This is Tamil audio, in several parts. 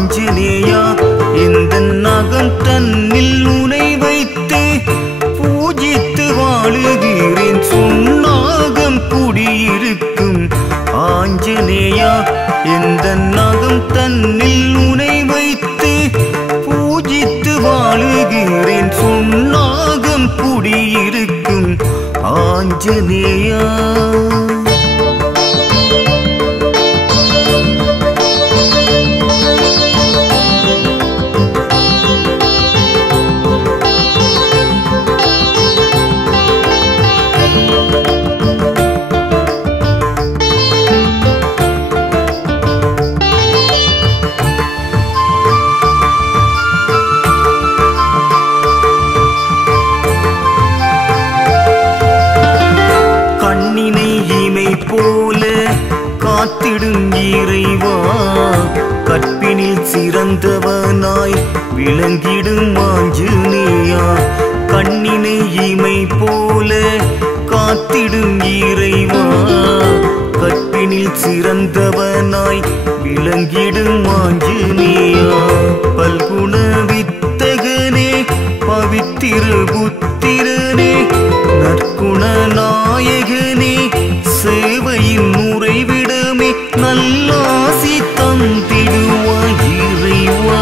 ஆஞ்சநேயா எந்தன் நகம் தன்னில் உனை வைத்து பூஜித்து வாழுகிறேன் சுண்ணாகம் குடியிருக்கும் ஆஞ்சநேயா எந்தன் நகம் தன்னில் உனை வைத்து பூஜித்து வாழுகிறேன் சுண்ணாகம் குடியிருக்கும் ஆஞ்சநேயா கற்பினில் சிறந்தவனாய் விளங்கிடும் ஆஞ்சநேயா கண்ணினை இமை போல காத்திடும் இறைவா கற்பினில் சிறந்தவனாய் விளங்கிடும் ஆஞ்சநேயா பல்குண வித்தகனே பவித்திர புத்திரனே நற்குண நாயகனே சேவையின் முறைவிடமே நல்லாசி தந்திடுவாய் இறைவா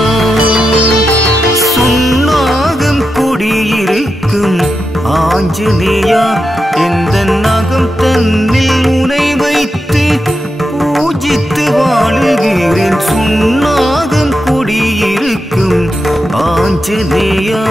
சுண்ணாகம் குடியிருக்கும் ஆஞ்சநேயா எந்தன் நகம் தன்னில் உனை வைத்து பூஜித்து வாழுகிறேன் சுண்ணாகம் குடியிருக்கும் ஆஞ்சநேயா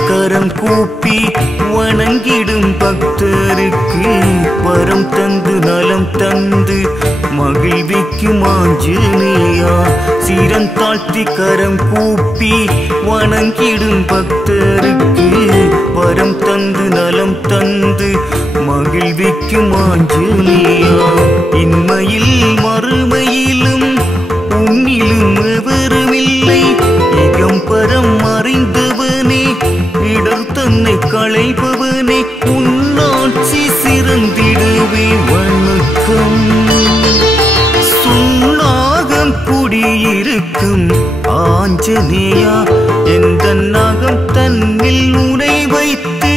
கரம் கூப்பி வணங்கிடும் பக்தருக்கு வரம் தந்து நலம் தந்து மகிழ்விக்கும் ஆஞ்சநேயா சீரம் தாழ்த்தி கரம் கூப்பி வணங்கிடும் பக்தருக்கு வரம் தந்து நலம் தந்து மகிழ்விக்கும் ஆஞ்சநேயா இன்மையில் மறுமையிலும் உன்னிலும் எவருமில்லை இகம் பரம் அறிந்தவனே இடர் தன்னை களைபவனே உன்னாட்சி சிறந்திடுவே வணக்கம் சுண்ணாகம் குடியிருக்கும் ஆஞ்சநேயா எந்தன் நகம் தன்னில் உனை வைத்து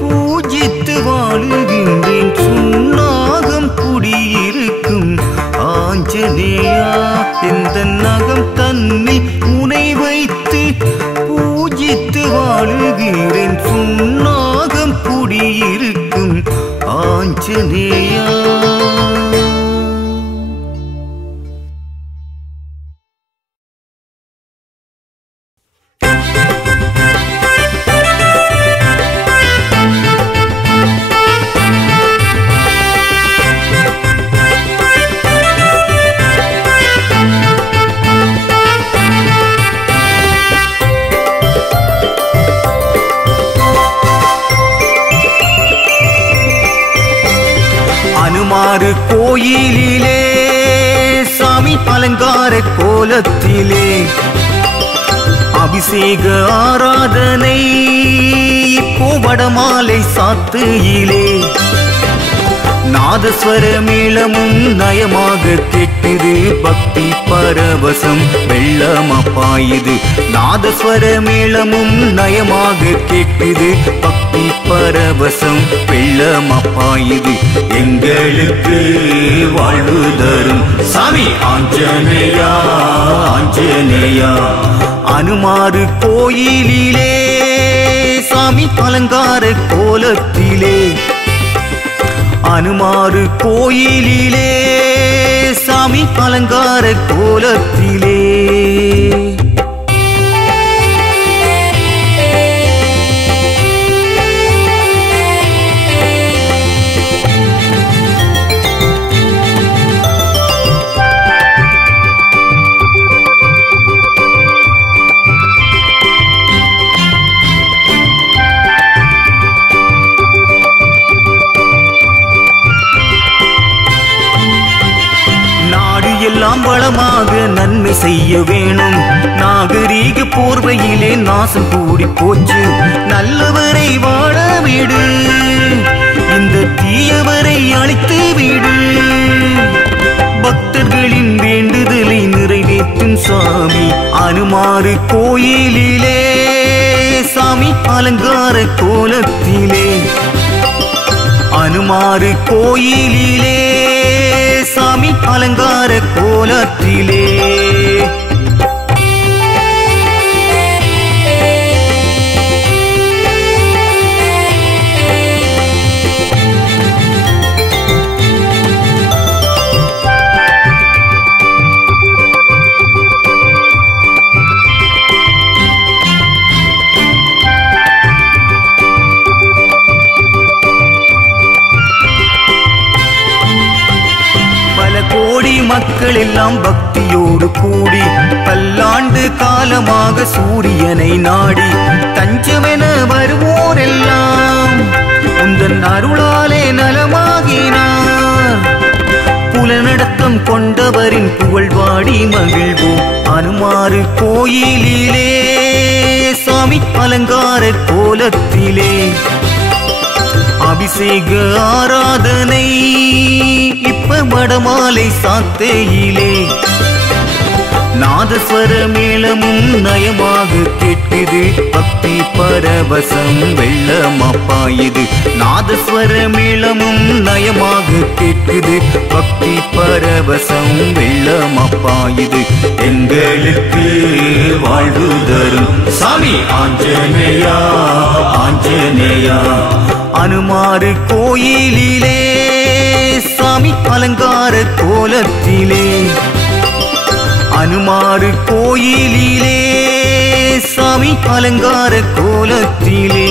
பூஜித்து வாழுகின்றேன் சுண்ணாகம் குடியிருக்கும் ஆஞ்சநேயா எந்தன் நகம் தன்னில் உனை வைத்து பூஜித்து வாழுகிறேன் சுண்ணாகம் குடியிருக்கும் ஆஞ்சநேயா கோயிலிலே சாமி அலங்கார கோலத்திலே அபிஷேக ஆராதனை இப்போ வடமாலை சாத்துயிலே நாதஸ்வர மேளமும் நயமாக கேட்குது பக்தி பரவசம் வெள்ளமா பாயுது நாதஸ்வர மேளமும் நயமாக கேட்குது பக்தி பரவசம் வெள்ளமா பாயுது எங்களுக்கு வாழ்வு தரும் சாமி ஆஞ்சநேயா ஆஞ்சநேயா அனுமாரு கோயிலிலே சாமி அலங்கார கோலத்திலே அனுமாரு கோயிலிலே சாமி அலங்கார கோலத்திலே வளமாக நன்மை செய்ய வேணும். நாகரீக போர்வையிலே நாசம் கூடி போச்சு. நல்லவரை வாழ விடு, இந்த தீயவரை அழித்து விடு. பக்தர்களின் வேண்டுதலை நிறைவேற்றும் சாமி அனுமாரு கோயிலிலே, சாமி அலங்கார கோலத்திலே. அனுமாரு கோயிலிலே, சாமி அலங்கார கோலத்திலே. கோடி மக்கள் எல்லாம் பக்தியோடு கூடி பல்லாண்டு காலமாக சூரியனை நாடி தஞ்சமென வருவோரெல்லாம் உந்தன் அருளாலே நலமாகினார். புலனடக்கம் கொண்டவரின் புகழ்வாடி மகிழ்வோம். அனுமாரு கோயிலிலே, சாமி அலங்கார கோலத்திலே. அபிஷேக ஆராதனை இப்ப வடமாலை சாத்தையிலே. நாதஸ்வர மேளமும் நயமாக கேட்குது, பக்தி பரவசம் வெள்ளமா பாயுது. நாதஸ்வர மேளமும் நயமாக கேட்குது, பக்தி பரவசம் வெள்ளமா பாயுது. எங்களுக்கு வாழ்வு தரும் சாமி ஆஞ்சநேயா, ஆஞ்சநேயா. அனுமாரு கோயிலிலே, சாமி அலங்கார கோலத்திலே. அனுமாரு கோயிலிலே, சாமி அலங்கார கோலத்திலே.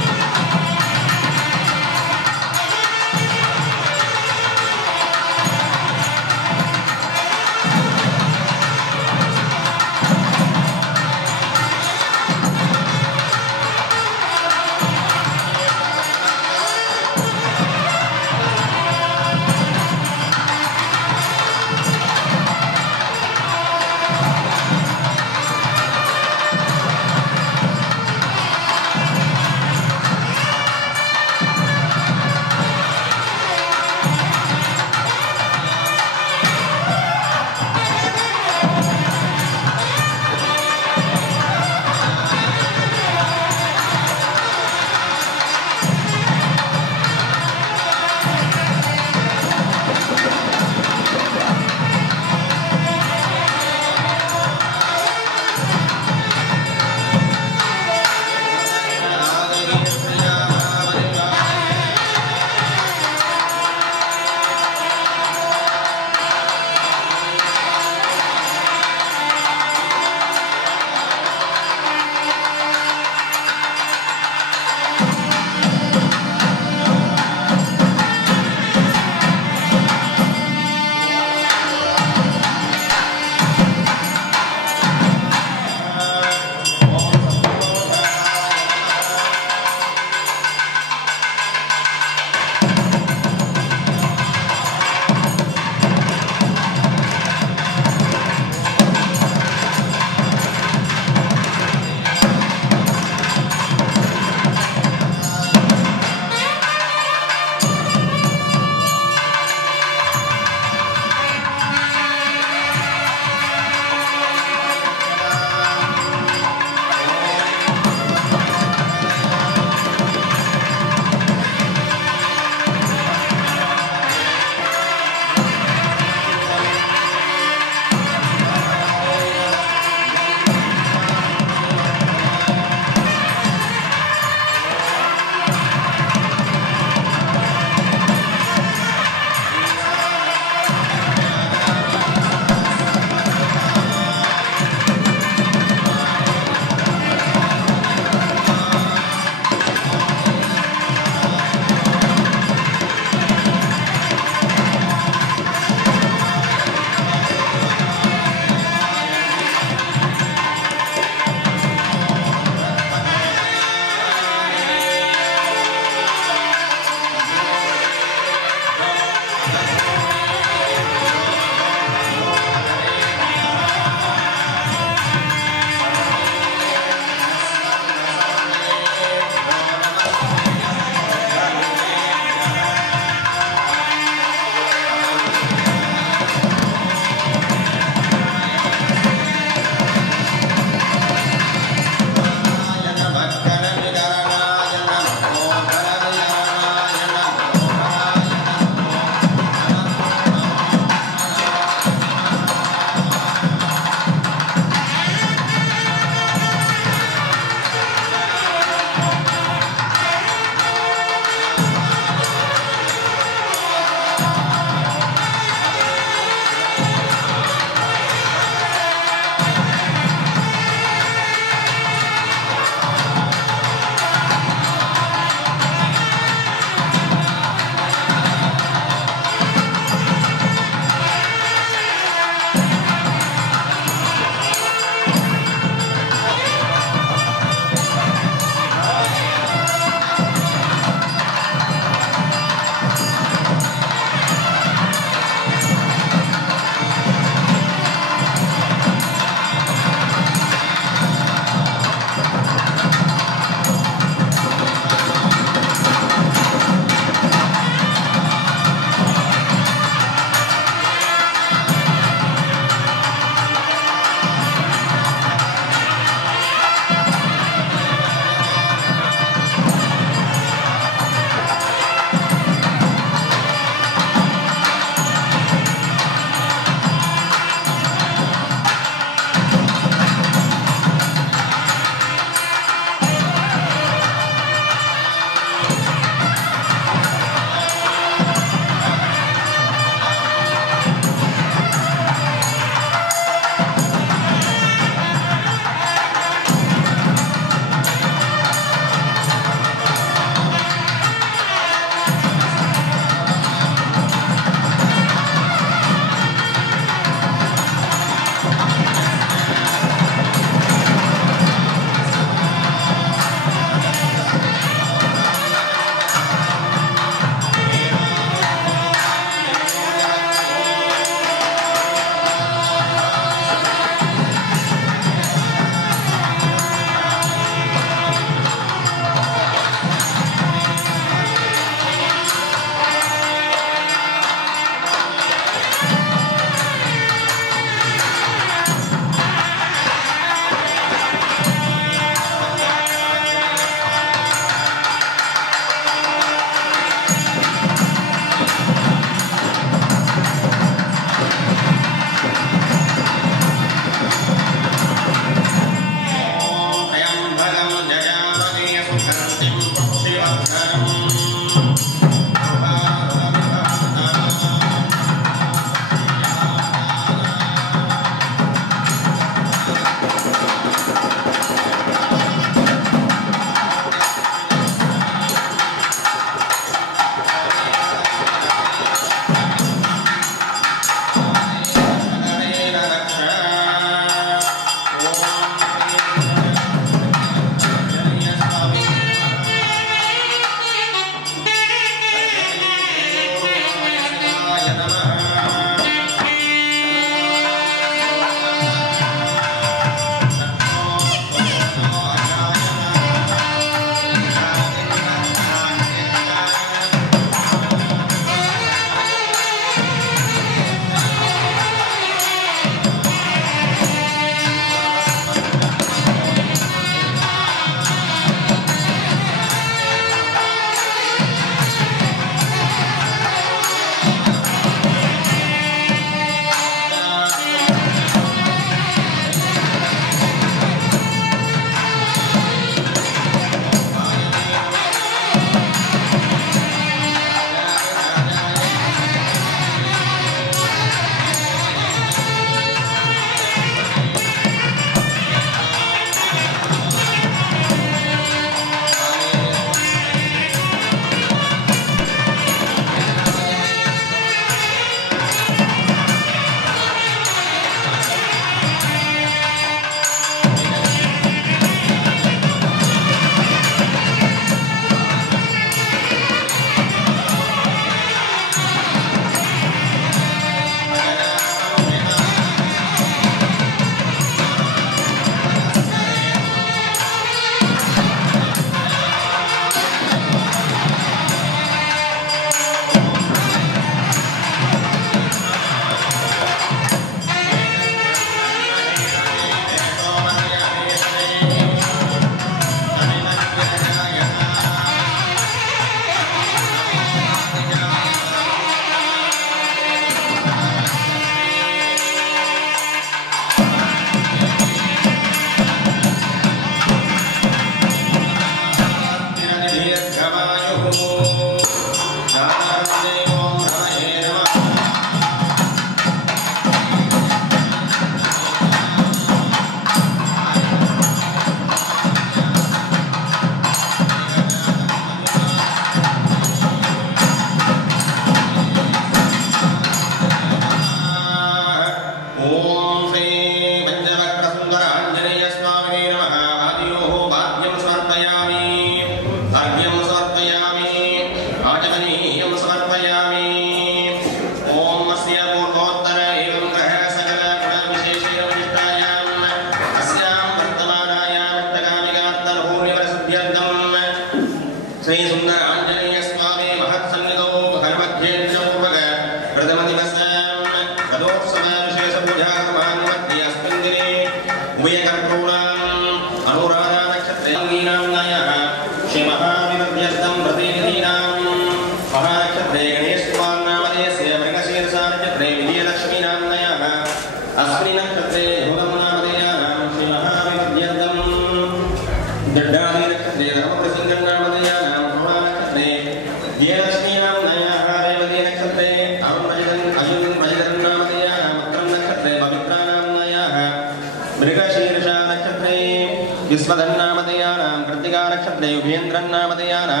विश्वधन्नामधेयानां कृत्तिकानक्षत्रे उभेन्द्रन्नामधेयानां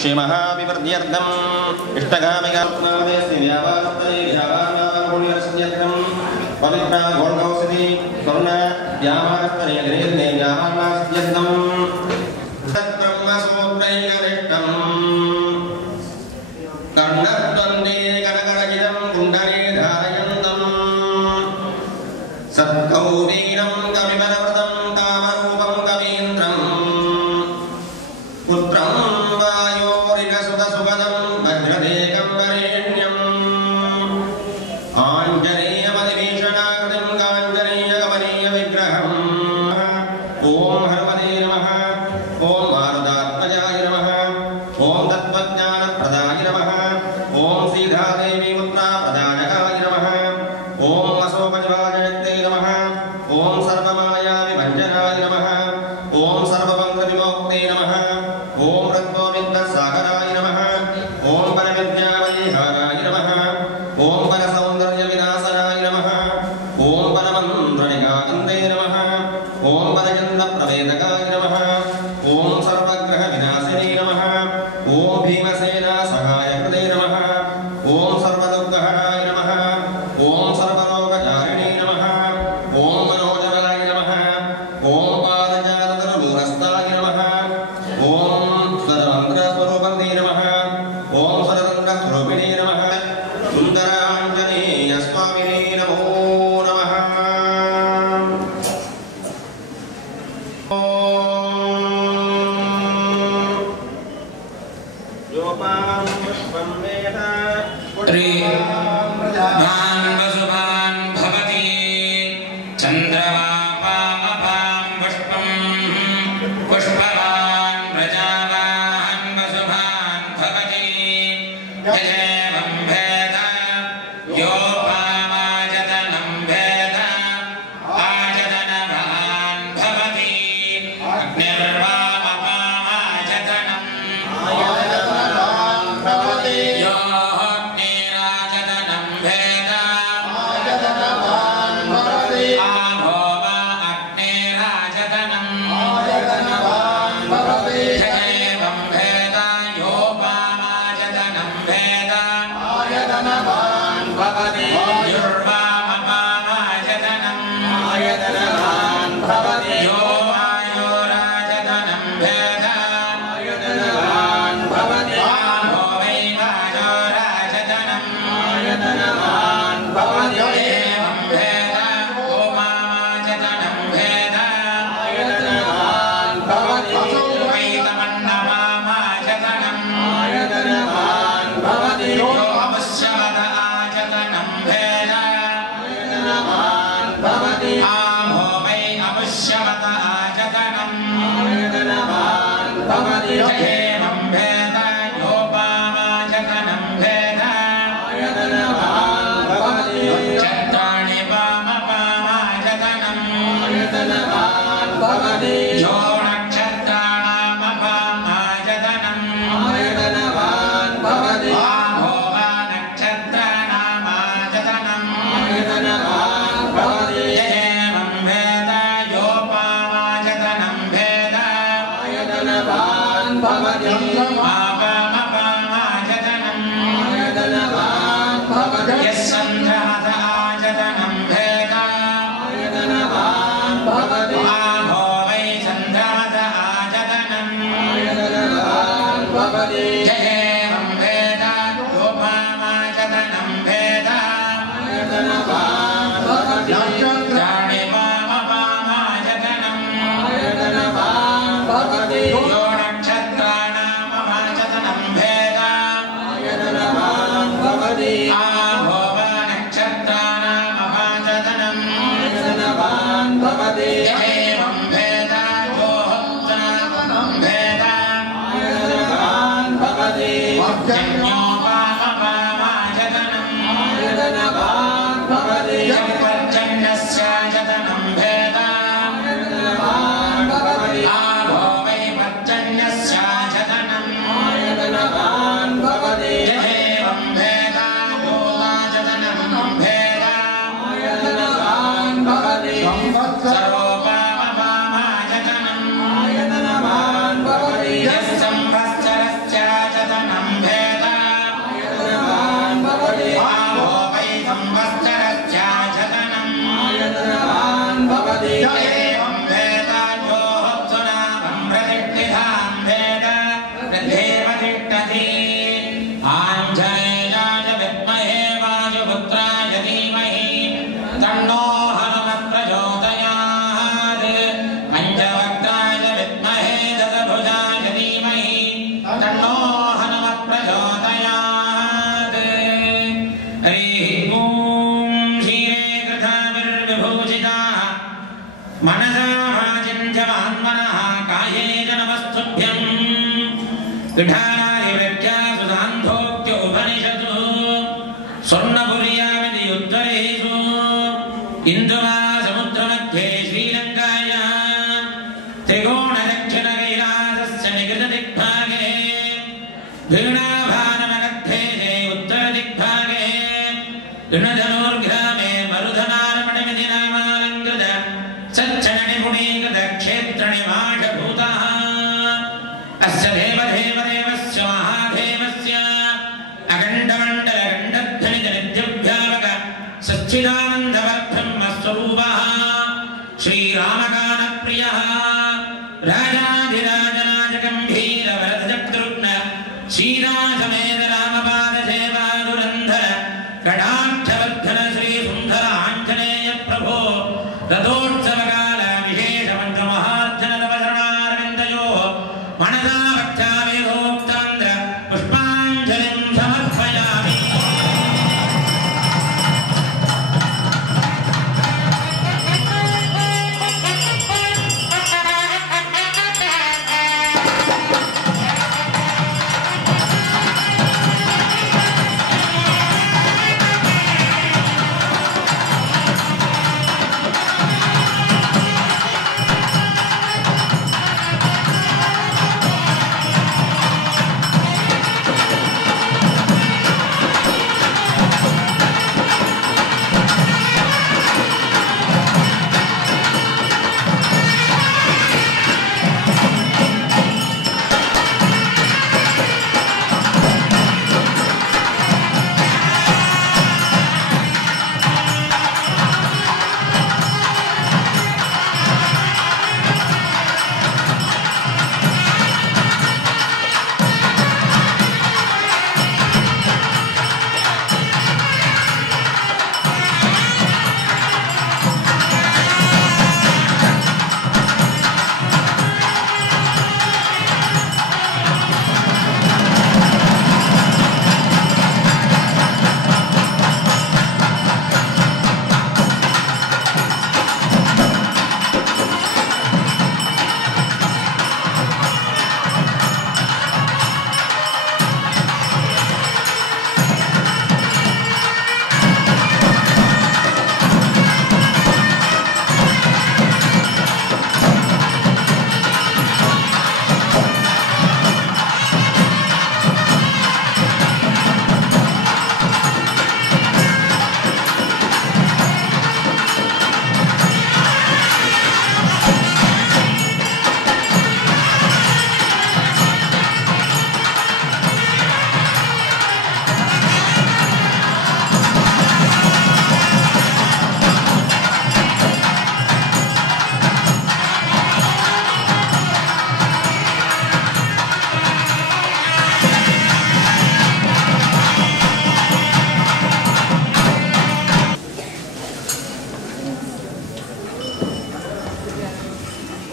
श्रीमहाविवर्ध्यर्थम् इष्टकामिकात्मावेस्य व्यापारत्तये व्यापारनामपुण्यरसत्यर्थं पवित्रा घोरकौसति स्वर्ण व्यापारत्तये गृहे व्यापारनासत्यर्थं तद्ब्रह्मसूत्रैकनिष्ठम् कर्णत्वन्दे कनकरजितं कुण्डले धारयन्तम् सत्कौवीरं कविवरव्रतं कामरूपं कवीन्द्रं पुत्रं वायोरिनसुतसुपदं वज्रदेकं वरेण्यम् आञ्जनेयमतिभीषणाकृतिं काञ्जनेयकमनीयविग्रहम् ॐ हनुमते नमः ॐ मारुतात्मजाय नमः ॐ तत्त्वज्ञानप्रदाय नमः ॐ सीतादेवी पुत्राप्रदायकाय नमः ॐ अशोकनिवाजयते नमः ॐ सर्वमायाविभञ्जनाय नमः ॐ सर्वमन्त्रविमोक्ते नमः ॐ रत्नोविद्वत्सागराय नमः ॐ परविद्यावैहाराय नमः ॐ परसौन्दर्यविनाशनाय नमः ॐ परमन्त्रनिकाकन्दे नमः ॐ परचन्द्रप्रवेदकाय नमः ॐ सर्वग्रहविनाशिने नमः ॐ भीमसेनासहायकृते नमः ॐ सर्वदुर्गहराय नमः ॐ सर्वलोकचारिणे नमः ॐ मनोजवलाय नमः ॐ पादजाततरुमूलस्थाय नमः ॐ स्वतन्त्रस्वरूपन्ते नमः ॐ स्वतन्त्रस्वरूपिणे नमः सुन्दराय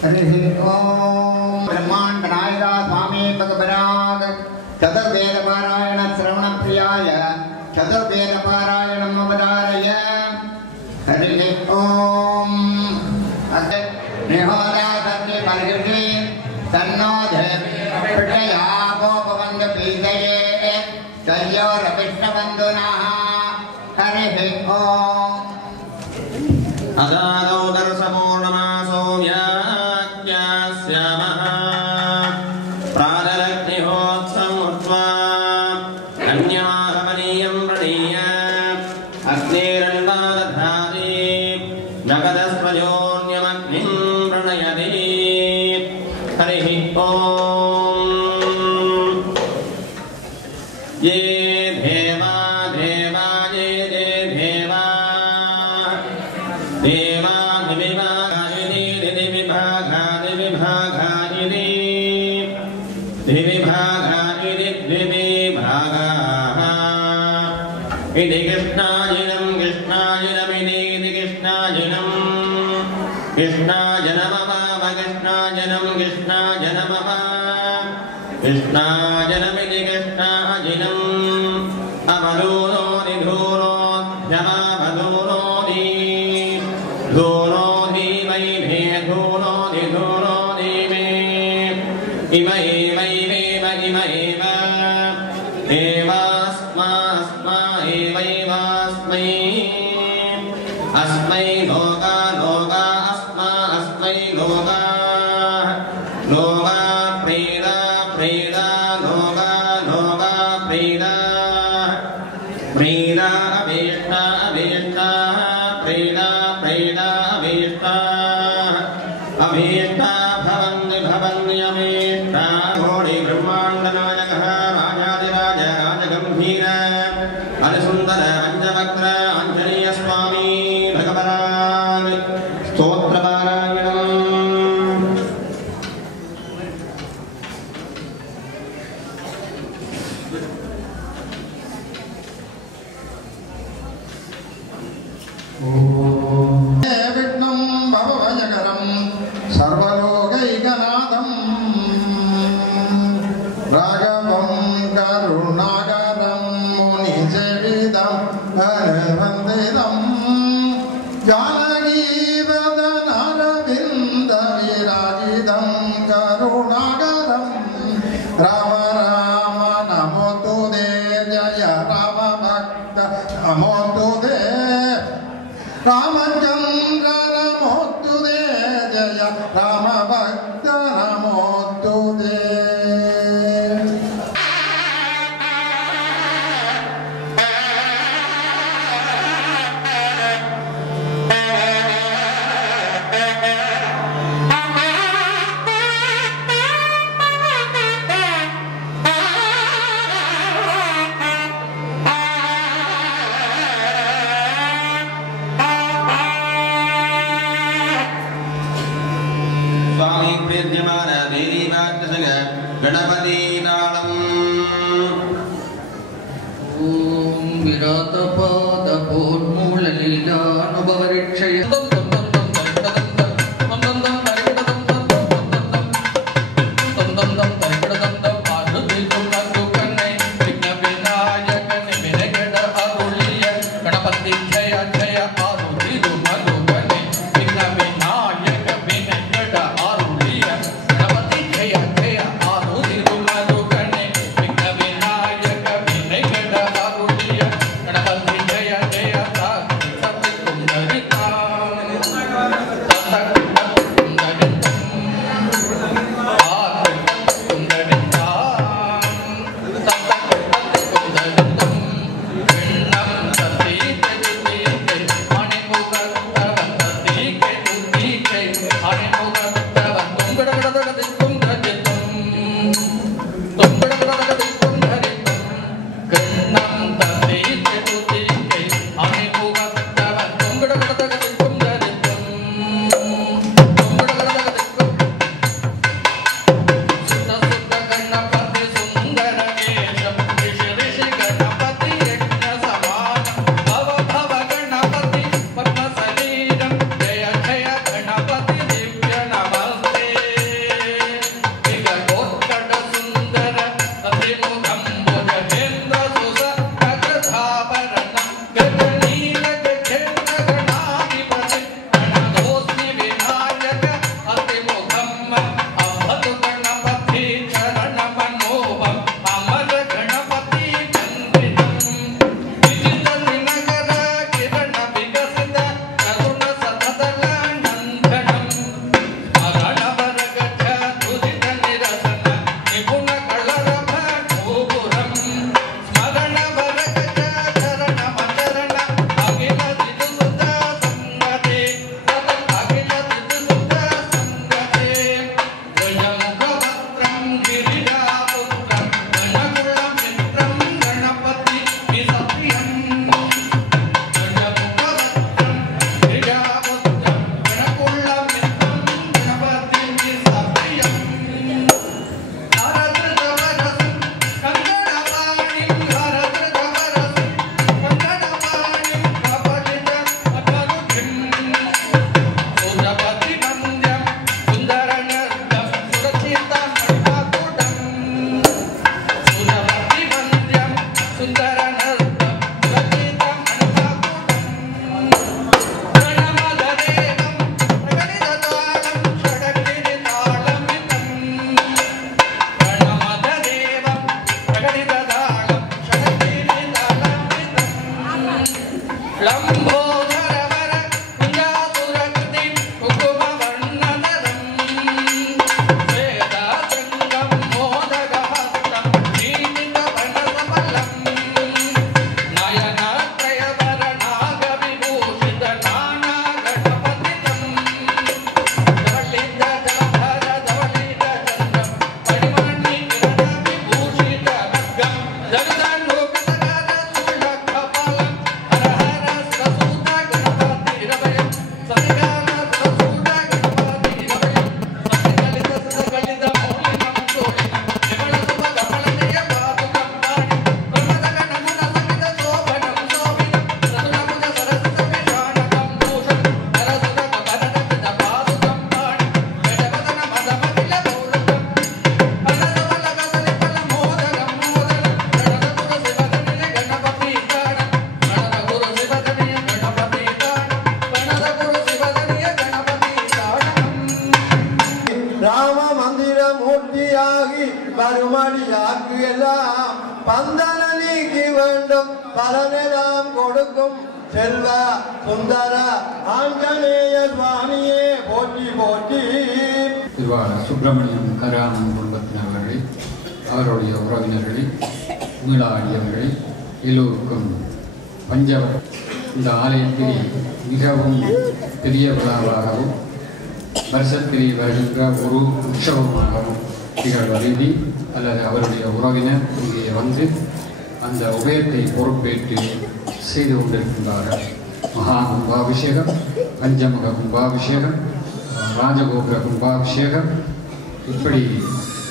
ओम ब्रह्मांड नायका स्वामी भगवराग चतुर्वेद पारायण श्रवण प्रियाय चतुर्वेद पारायणम अवधारय हरि ओम निहोरा सत्य मर्गति तन्नो देवी प्रचयापो पवन्द पीतये तयोर विष्णुबन्धुनः हरि ओम अदादौ दर्शपूर्णमासो व्याख्यास्यामः प्रातरग्निहोत्समुत्वा कन्याहवनीयं प्रणीय अग्निरण्डादधाति जगदस्वयोन्यमग्निं प्रणयति हरिः ओम् ये देवा देवा ये देवा इति कृष्णाजिनं कृष्णाजिनमिति कृष्णाजिनं कृष्णाजनमः कृष्णाजनं कृष्णाजनमः कृष्णाजनमिति कृष्णाजिनं अवधूनो निधूरोऽध्यमावधूनोऽधि धूरोऽधि वै भे धूरोऽधि धूरोऽधि मे इम एवैवेव इम एव एवास्मा एवैवास्मै अस्मै लोका लोका अस्मा अस्मै लोका लोका प्रीडा प्रीडा लोका लोका प्रीडा प्रीडा अभीष्टा अभीष्टा प्रीडा प्रीडा अभीष्टा अभीष्टा भवन्ति भवन्ति अभीष्टा घोड़ी ब्रह्माण्डनायकः राजाधिराज राजगम्भीर अतिसुन्दर पंचवक्त्र आञ्जनेय स्वामी भगवरान् स्तोत्रपारायणम् विष्णुं भवभयकरं सर्वलोकैकनाथं राघवं करुणाकरं मुनिसेवितं हरवन्दितं जानकीवदनारविन्दविराजितं करुणाकरं राम राम नमोऽस्तु ते जय रामभक्त नमोऽस्तु ते रामचंद्र नमोऽस्तु ते जय रामभक्त नमोऽस्तु ते स्वामी प्रीत्यमान देवी वाक्यसग गणपति तालम् ओम विरातपाद पूर्णमूललीलानुभवरिक्षय வருமடியாக்கு எல்லாம் பந்தன நீக்கி வேண்டும் பலனெல்லாம் கொடுக்கும் செல்வ சுந்தர ஆஞ்சநேய சுவாமியே போற்றி போற்றி. திருவாளர் சுப்பிரமணியம் கராமன் குடும்பத்தினர்களை, அவருடைய உறவினர்களை, மீளாடியவர்களை எல்லோருக்கும் பஞ்சவர் இந்த ஆலயத்தில் மிகவும் பெரிய விழாவாகவும் வருஷத்தில் வருகின்ற ஒரு உற்சவமாகவும் திகழ்வருதி அல்லது அவருடைய உறவினர் இங்கே வந்து அந்த உபயத்தை பொறுப்பேற்று செய்து கொண்டிருக்கின்றார்கள். மகா கும்பாபிஷேகம், பஞ்சமுக கும்பாபிஷேகம், ராஜகோபுர கும்பாபிஷேகம், இப்படி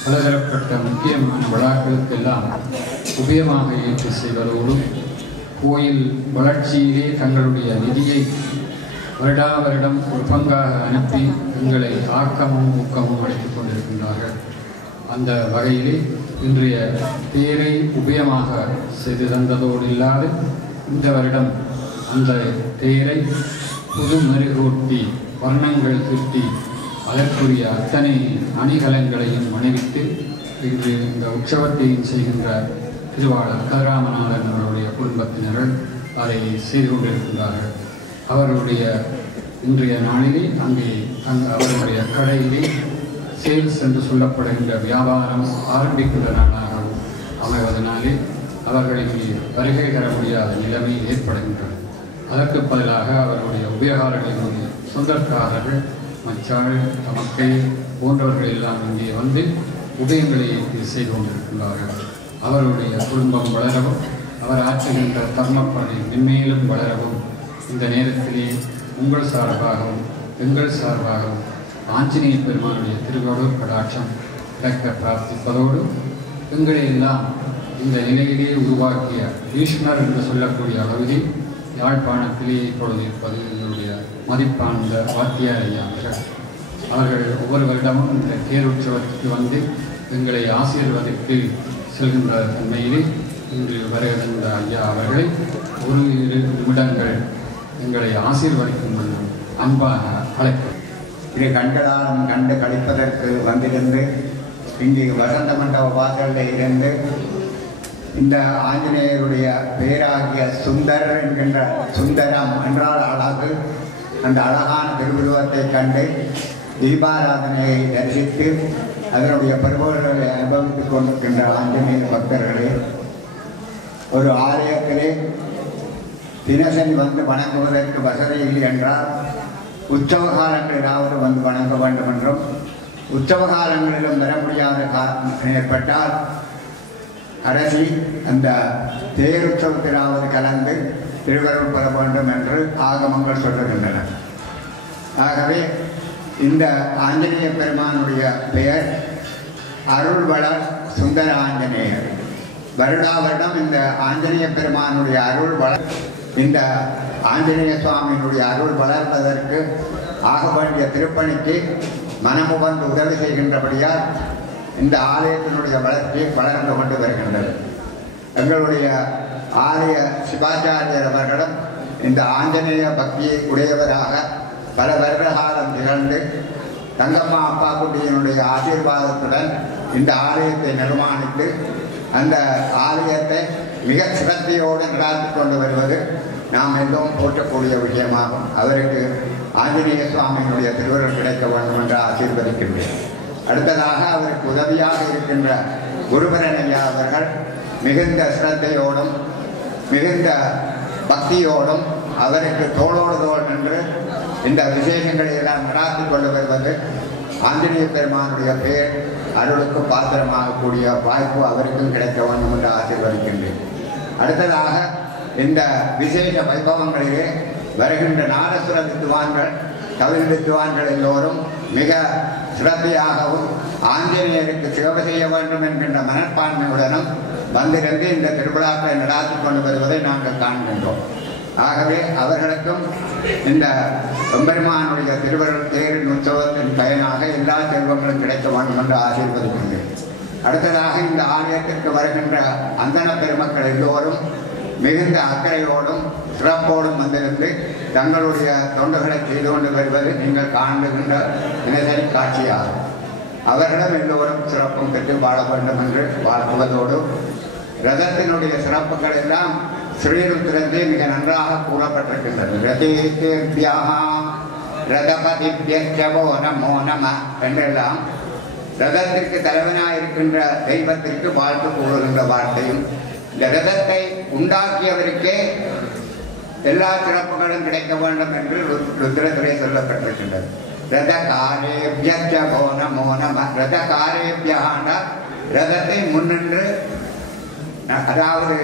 பலதரப்பட்ட முக்கியமான விழாக்களுக்கெல்லாம் உபயமாக ஏற்று செய்வதோடு கோயில் வளர்ச்சியிலே தங்களுடைய நிதியை வருடா வருடம் ஒரு பங்காக அனுப்பி எங்களை ஆக்கமும் ஊக்கமும் அளித்துக் கொண்டிருக்கின்றார்கள். அந்த வகையிலே இன்றைய தேரை உபயமாக செய்து தந்ததோடு இல்லாது இந்த வருடம் அந்த தேரை புது மெருகூட்டி வர்ணங்கள் தீட்டி அதற்குரிய அத்தனை அணிகலன்களையும் அணிவித்து இன்று இந்த உற்சவத்தையும் செய்கின்ற திருவாளர் கதிராமநாதன் அவருடைய குடும்பத்தினர்கள் அதை செய்து கொண்டிருக்கின்றார்கள். அவருடைய இன்றைய நாளிலே அங்கே அவருடைய கடையிலே சேல்ஸ் என்று சொல்லப்படுகின்ற வியாபாரம் ஆரம்பிக்கின்ற நாளாகவும் அமைவதனாலே அவர்களுக்கு வருகை தர முடியாத நிலைமை ஏற்படுகின்றது. அதற்கு பதிலாக அவருடைய உபயோகாரர்களினுடைய சொந்தக்காரர்கள் மச்சாள் தமக்கை போன்றவர்கள் எல்லாம் இங்கே வந்து உபயங்களை செய்து கொண்டிருக்கின்றார்கள். அவருடைய குடும்பம் வளரவும் அவர் ஆற்றுகின்ற தர்மப்பணி மென்மேலும் வளரவும் இந்த நேரத்திலே உங்கள் சார்பாகவும் எங்கள் சார்பாகவும் ஆஞ்சநேய பெருமானுடைய திருவருள் கடாட்சம் கிடைக்க பிரார்த்திப்பதோடு எங்களை எல்லாம் இந்த நிலையிலே உருவாக்கிய ஈஸ்வரர் என்று சொல்லக்கூடிய அளவிலே யாழ்ப்பாணத்திலே இப்பொழுது இருப்பது எங்களுடைய மதிப்பார்ந்த வாத்தியார் ஐயா அவர்கள் ஒவ்வொரு வருடமும் இந்த தேருற்சவத்துக்கு வந்து எங்களை ஆசீர்வதித்து செல்கின்ற தன்மையிலே இன்று வருகின்ற ஐயா அவர்களை ஒரு 2 நிமிடங்கள் எங்களை ஆசீர்வதிக்கும் அன்பாக அழைக்கிறோம். இதை கண்களாலும் கண்டு கழிப்பதற்கு வந்திருந்து இங்கு வசந்த மண்டப வாசலில் இருந்து இந்த ஆஞ்சநேயருடைய பேராகிய சுந்தர் என்கின்ற சுந்தரம் என்றால் அழகு, அந்த அழகான திருவுருவத்தை கண்டு தீபாராதனையை தரிசித்து அதனுடைய பருவங்களை அனுபவித்துக் கொண்டிருக்கின்ற ஆஞ்சநேய பக்தர்களே, ஒரு ஆலயத்திலே தினசரி வந்து வணங்குவதற்கு வசதி இல்லை என்றால் உற்சவ காலங்களிலாவது வந்து வணங்க வேண்டும் என்றும், உற்சவ காலங்களிலும் வர முடியாத காரணம் ஏற்பட்டால் கடைசி அந்த தேருற்சவத்திலாவது கலந்து திருவருள் பெற வேண்டும் என்று ஆகமங்கள் சொல்லுகின்றன. ஆகவே இந்த ஆஞ்சநேய பெருமானுடைய பெயர் அருள்வளர் சுந்தர ஆஞ்சநேயர். வருடா வருடம் இந்த ஆஞ்சநேய பெருமானுடைய அருள் வளர், இந்த ஆஞ்சநேய சுவாமியினுடைய அருள் வளர்ப்பதற்கு ஆக வேண்டிய திருப்பணிக்கு மனமுவந்து உதவி செய்கின்றபடியால் இந்த ஆலயத்தினுடைய வளர்ச்சி வளர்ந்து கொண்டு வருகின்றது. எங்களுடைய ஆலய சிவாச்சாரியர் அவர்களும் இந்த ஆஞ்சநேய பக்தியை உடையவராக பல வருட காலம் திகழ்ந்து தங்கம்மா அப்பா குட்டியினுடைய ஆசீர்வாதத்துடன் இந்த ஆலயத்தை நிர்மாணித்து அந்த ஆலயத்தை மிக சிரத்தையோடு நடாத்தி கொண்டு வருவது நாம் எல்லோரும் போற்றக்கூடிய விஷயமாகும். அவருக்கு ஆஞ்சநேய சுவாமியினுடைய திருவருள் கிடைக்க வேண்டும் என்று ஆசீர்வதிக்கின்றேன். அடுத்ததாக அவருக்கு உதவியாக இருக்கின்ற குருபரன் ஐயா அவர்கள் மிகுந்த சிரத்தையோடும் மிகுந்த பக்தியோடும் அவருக்கு தோளோடு தோள் நின்று இந்த விசேஷங்களை எல்லாம் நடாத்தி கொண்டு வருவது ஆஞ்சநேய பெருமானுடைய பெயர் அருளுக்கு பாத்திரமாக கூடிய வாய்ப்பு அவருக்கும் கிடைக்க வேண்டும் என்று ஆசீர்வதிக்கின்றேன். அடுத்ததாக இந்த விசேஷ வைபவங்களிலே வருகின்ற நாதசுர வித்துவான்கள் தமிழ் வித்துவான்கள் எல்லோரும் மிக சிறப்பையாகவும் ஆஞ்சநேயருக்கு சேவை செய்ய வேண்டும் என்கின்ற மனப்பான்மையுடனும் வந்திருந்து இந்த திருவிழாக்களை நடாத்தி கொண்டு வருவதை நாங்கள் காண்கின்றோம். ஆகவே அவர்களுக்கும் இந்த எம்பெருமானுடைய திருவருள் தேரின் உற்சவத்தின் பயனாக எல்லா செல்வங்களும் கிடைக்க வேண்டும் என்று ஆசீர்வதிக்கின்றேன். அடுத்ததாக இந்த ஆலயத்திற்கு வருகின்ற அந்தன பெருமக்கள் எல்லோரும் மிகுந்த அக்கறையோடும் சிறப்போடும் வந்திருந்து தங்களுடைய தொண்டுகளை செய்து கொண்டு வருவது நீங்கள் காண்கின்ற தினசரி காட்சியாகும். அவர்களும் எல்லோரும் சிறப்பும் பெற்று வாழ வேண்டும் என்று வாழ்த்துவதோடு ரதத்தினுடைய சிறப்புகள் எல்லாம் ஸ்ரீருத்திரத்தை மிக நன்றாக கூறப்பட்டிருக்கின்றது. ரதபதிபியோ நமோ நம என்றெல்லாம் ரதத்திற்கு தலைவனாக இருக்கின்ற தெய்வத்திற்கு வாழ்த்து கூறுகின்ற வார்த்தையும் இந்த ரதத்தை உண்டாக்கியவருக்கே எல்லா சிறப்புகளும் கிடைக்க வேண்டும் என்று ருத்ரத்திலே சொல்லப்பட்டிருக்கின்றது. ரத காரேபியோ நமோ நம. ரத காரேபியான ரதத்தை முன்னின்று, அதாவது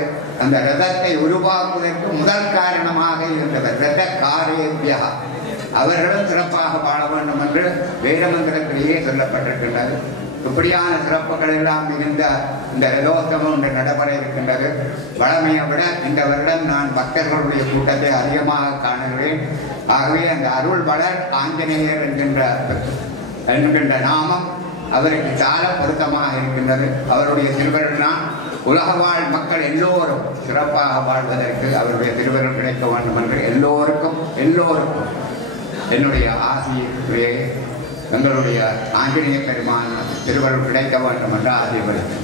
அந்த ரதத்தை உருவாக்குவதற்கு முதல் காரணமாக இருந்தவர் ரத காரேபியா. அவர்களும் சிறப்பாக வாழ வேண்டும் என்று வேதமந்திரத்திலேயே சொல்லப்பட்டிருக்கின்றது. இப்படியான சிறப்புகள் எல்லாம் இருந்த இந்த ரதோத்சவம் ஒன்று நடைபெற இருக்கின்றது. வழமையை விட இந்த வருடம் நான் பக்தர்களுடைய கூட்டத்தை அதிகமாக காணுகிறேன். ஆகவே அந்த அருள் வளர் ஆஞ்சநேயர் என்கின்ற நாமம் அவருக்கு சால பொருத்தமாக இருக்கின்றது. அவருடைய திருவருள்தான் உலக வாழ் மக்கள் எல்லோரும் சிறப்பாக வாழ்வதற்கு அவருடைய திருவருள் கிடைக்க வேண்டும் என்று எல்லோருக்கும் என்னுடைய ஆசையை எங்களுடைய ஆஞ்சநேய பெருமான் திருவருள் கிடைக்க வேண்டும் என்று ஆசைப்படுகிறேன்.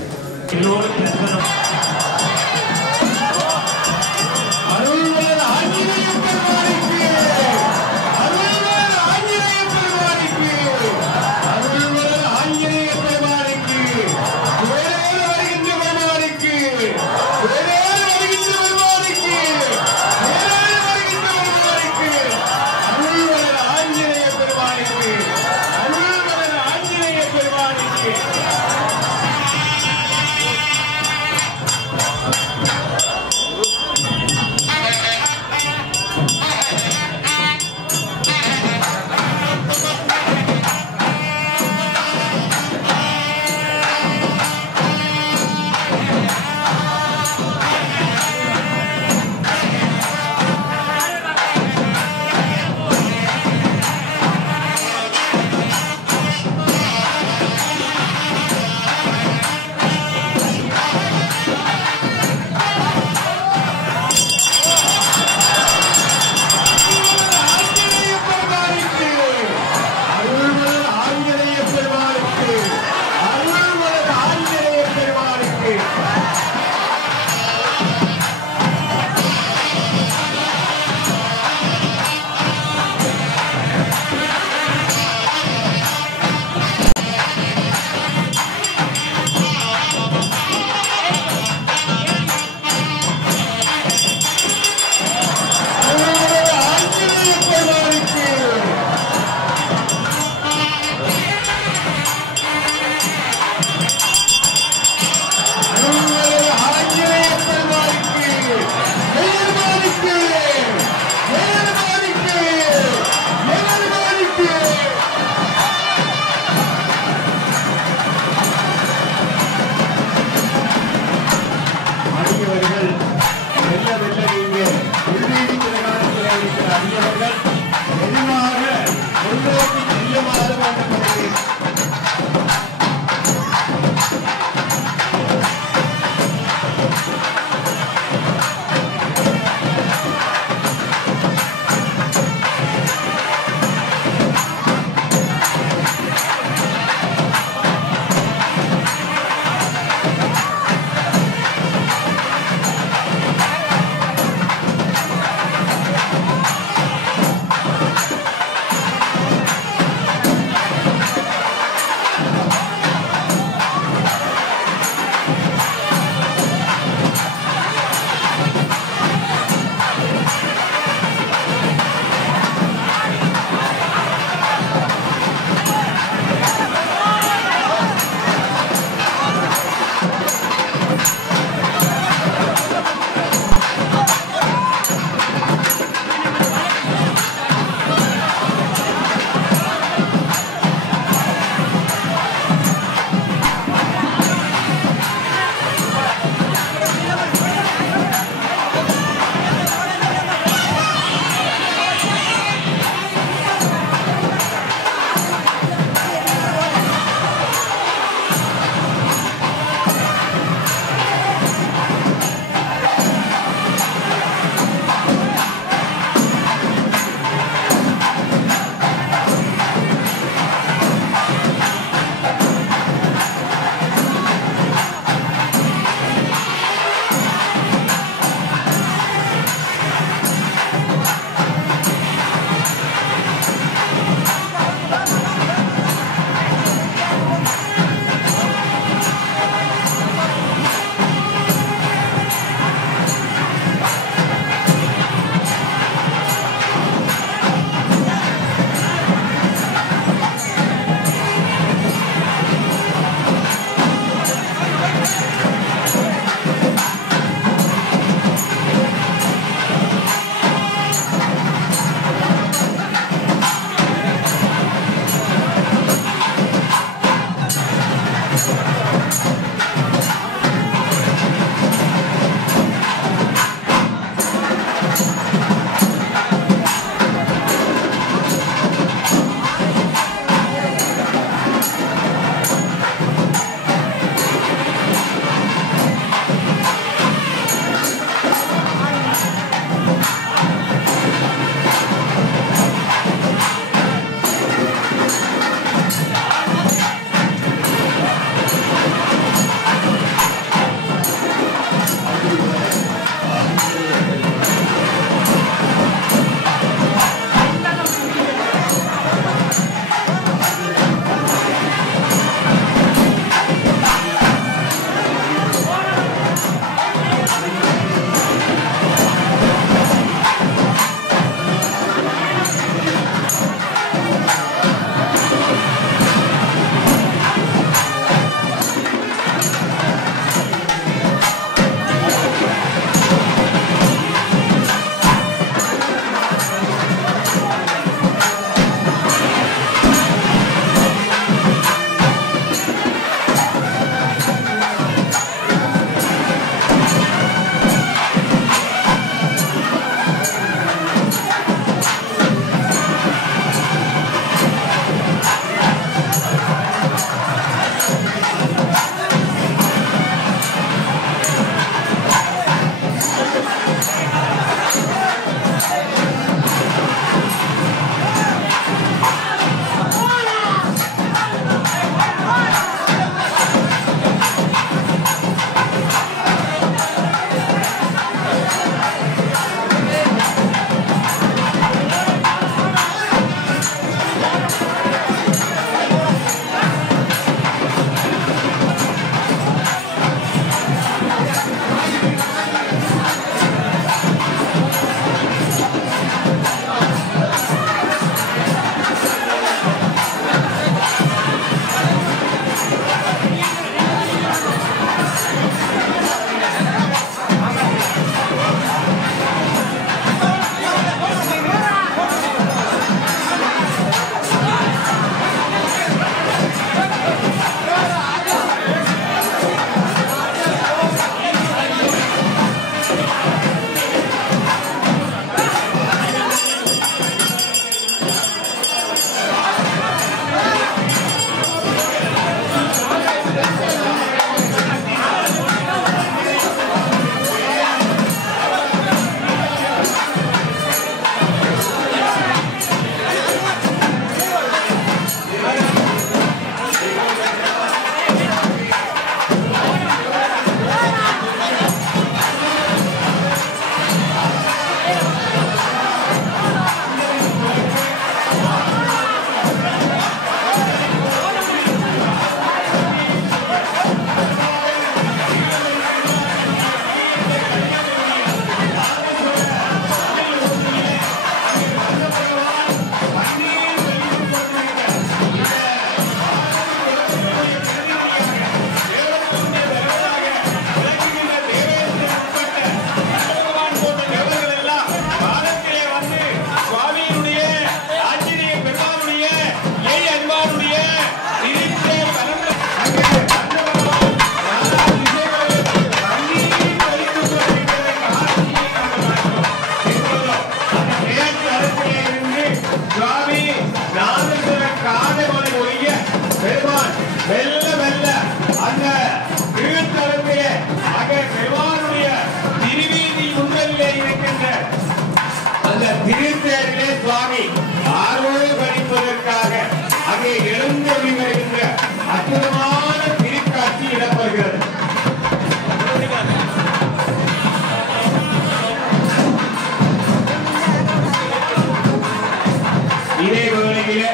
வேளையில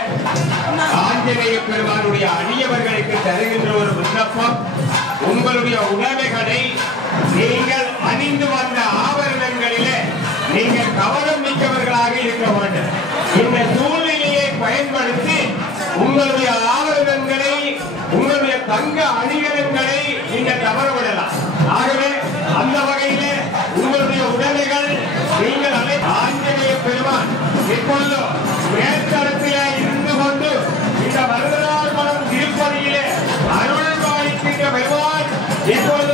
ஆஞ்சநேய பெருமானுடைய அடியவர்களுக்கு தருகின்ற ஒரு விண்ணப்பம், உங்களுடைய உடைமைகளை நீங்கள் அணிந்து வந்த ஆபரணங்களிலே நீங்கள் கவனம் மிக்கவர்களாக இருக்க வேண்டும். இந்த சூழ்நிலையை பயன்படுத்தி உங்களுடைய ஆபரணங்களை, உங்களுடைய தங்க அணிகலன்களை நீங்கள் தவறவிடலாம். ஆகவே அந்த வகையிலே உங்களுடைய உடைமைகள் நீங்கள் ஆஞ்சநேய பெருமான் இப்பொழுது மேற்கடத்திலே இருந்து கொண்டு இந்த வரதராஜ மடம் திருப்பதியிலே அருள் பாலிக்கின்ற பெருமான் இப்பொழுது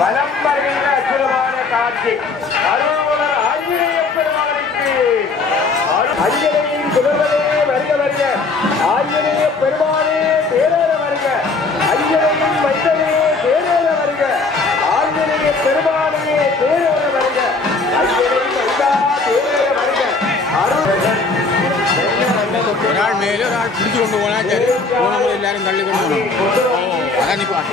வலம் வருகின்ற அற்புதமான காட்சி. அருள்வளர் ஆஞ்சநேய பெருமானுக்கு அஞ்சலியின் குதிரவே வருக வருக. ஆஞ்சநேய பெருமானே தேரேற வருக. அஞ்சலியின் வைத்தனே தேரேற வருக. ஆஞ்சநேய பெருமானே தேரேற வருக. அஞ்சலியின் வைத்தா தேரேற வருக. ஒரு ஆள் மேலே ஒரு ஆள் பிடிச்சு கொண்டு போனா சரி, போனவங்க எல்லாரும் தள்ளி கொண்டு போகணும். அதான் நிப்பாட்டு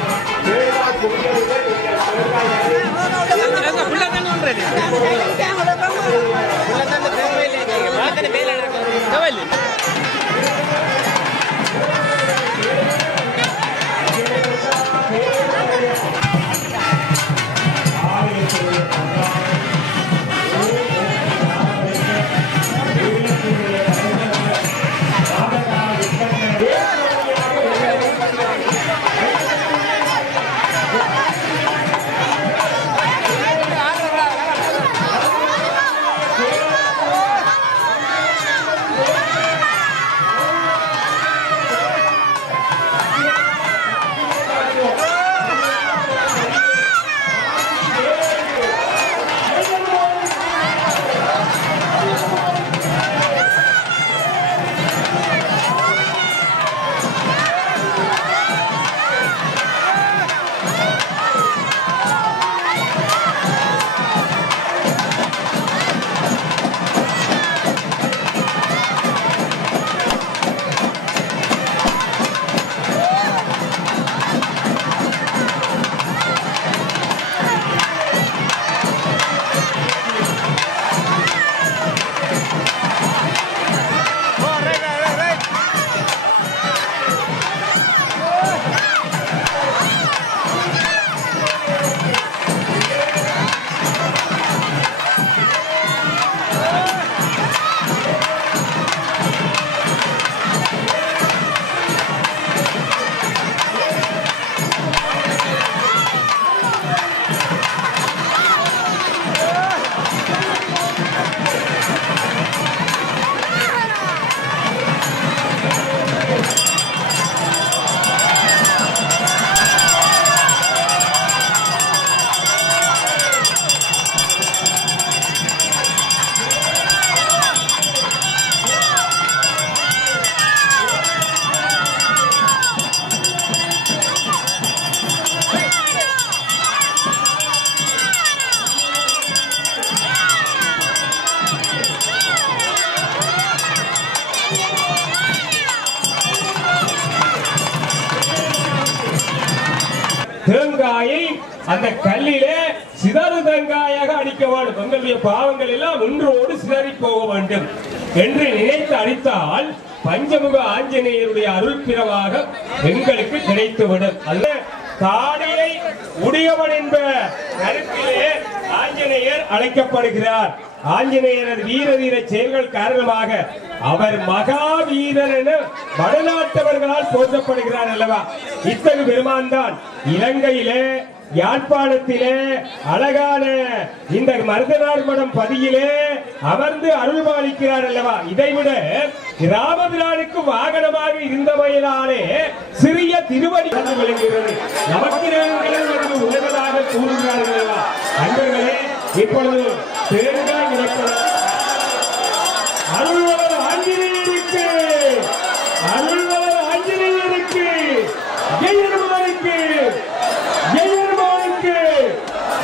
தேங்காயை அந்த கல்லிலே சிதறு தேங்காயாக அடிக்க வேண்டும். உங்களுடைய பாவங்கள் எல்லாம் ஒன்றோடு சிதறி போக வேண்டும். என்று நினைத்து அடித்தால் பஞ்சமுக ஆஞ்சநேயருடைய அருள் பிறவாக எங்களுக்கு கிடைத்துவிடும். அல்ல தாடியை உடையவன் என்ற கருத்திலே ஆஞ்சநேயர் அழைக்கப்படுகிறார். ஆஞ்சநேயர் வீர தீர செயல்கள் காரணமாக அவர் மகாவீரர் என வடநாட்டவர்களால் போற்றப்படுகிறார் அல்லவா. இத்தகு பெருமான் தான் இலங்கையிலே யாழ்ப்பாணத்திலே அழகான இந்த மருதனார் மடம் பதியிலே அமர்ந்து அருள் பாலிக்கிறார் அல்லவா. இதைவிட ராமபிரானுக்கு வாகனமாக இருந்தவையினாலே சிறிய திருவடி விளங்குகிறது. நமக்கு உலகமாக கூறுகிறார்கள் அல்லவா. அன்பர்களே, இப்பொழுது தேங்காய் அருள்வளர் ஆஞ்சநேயருக்கு அருள்வளர் ஆஞ்சநேயருக்கு ஜெயருமானுக்கு ஜெயருமானுக்கு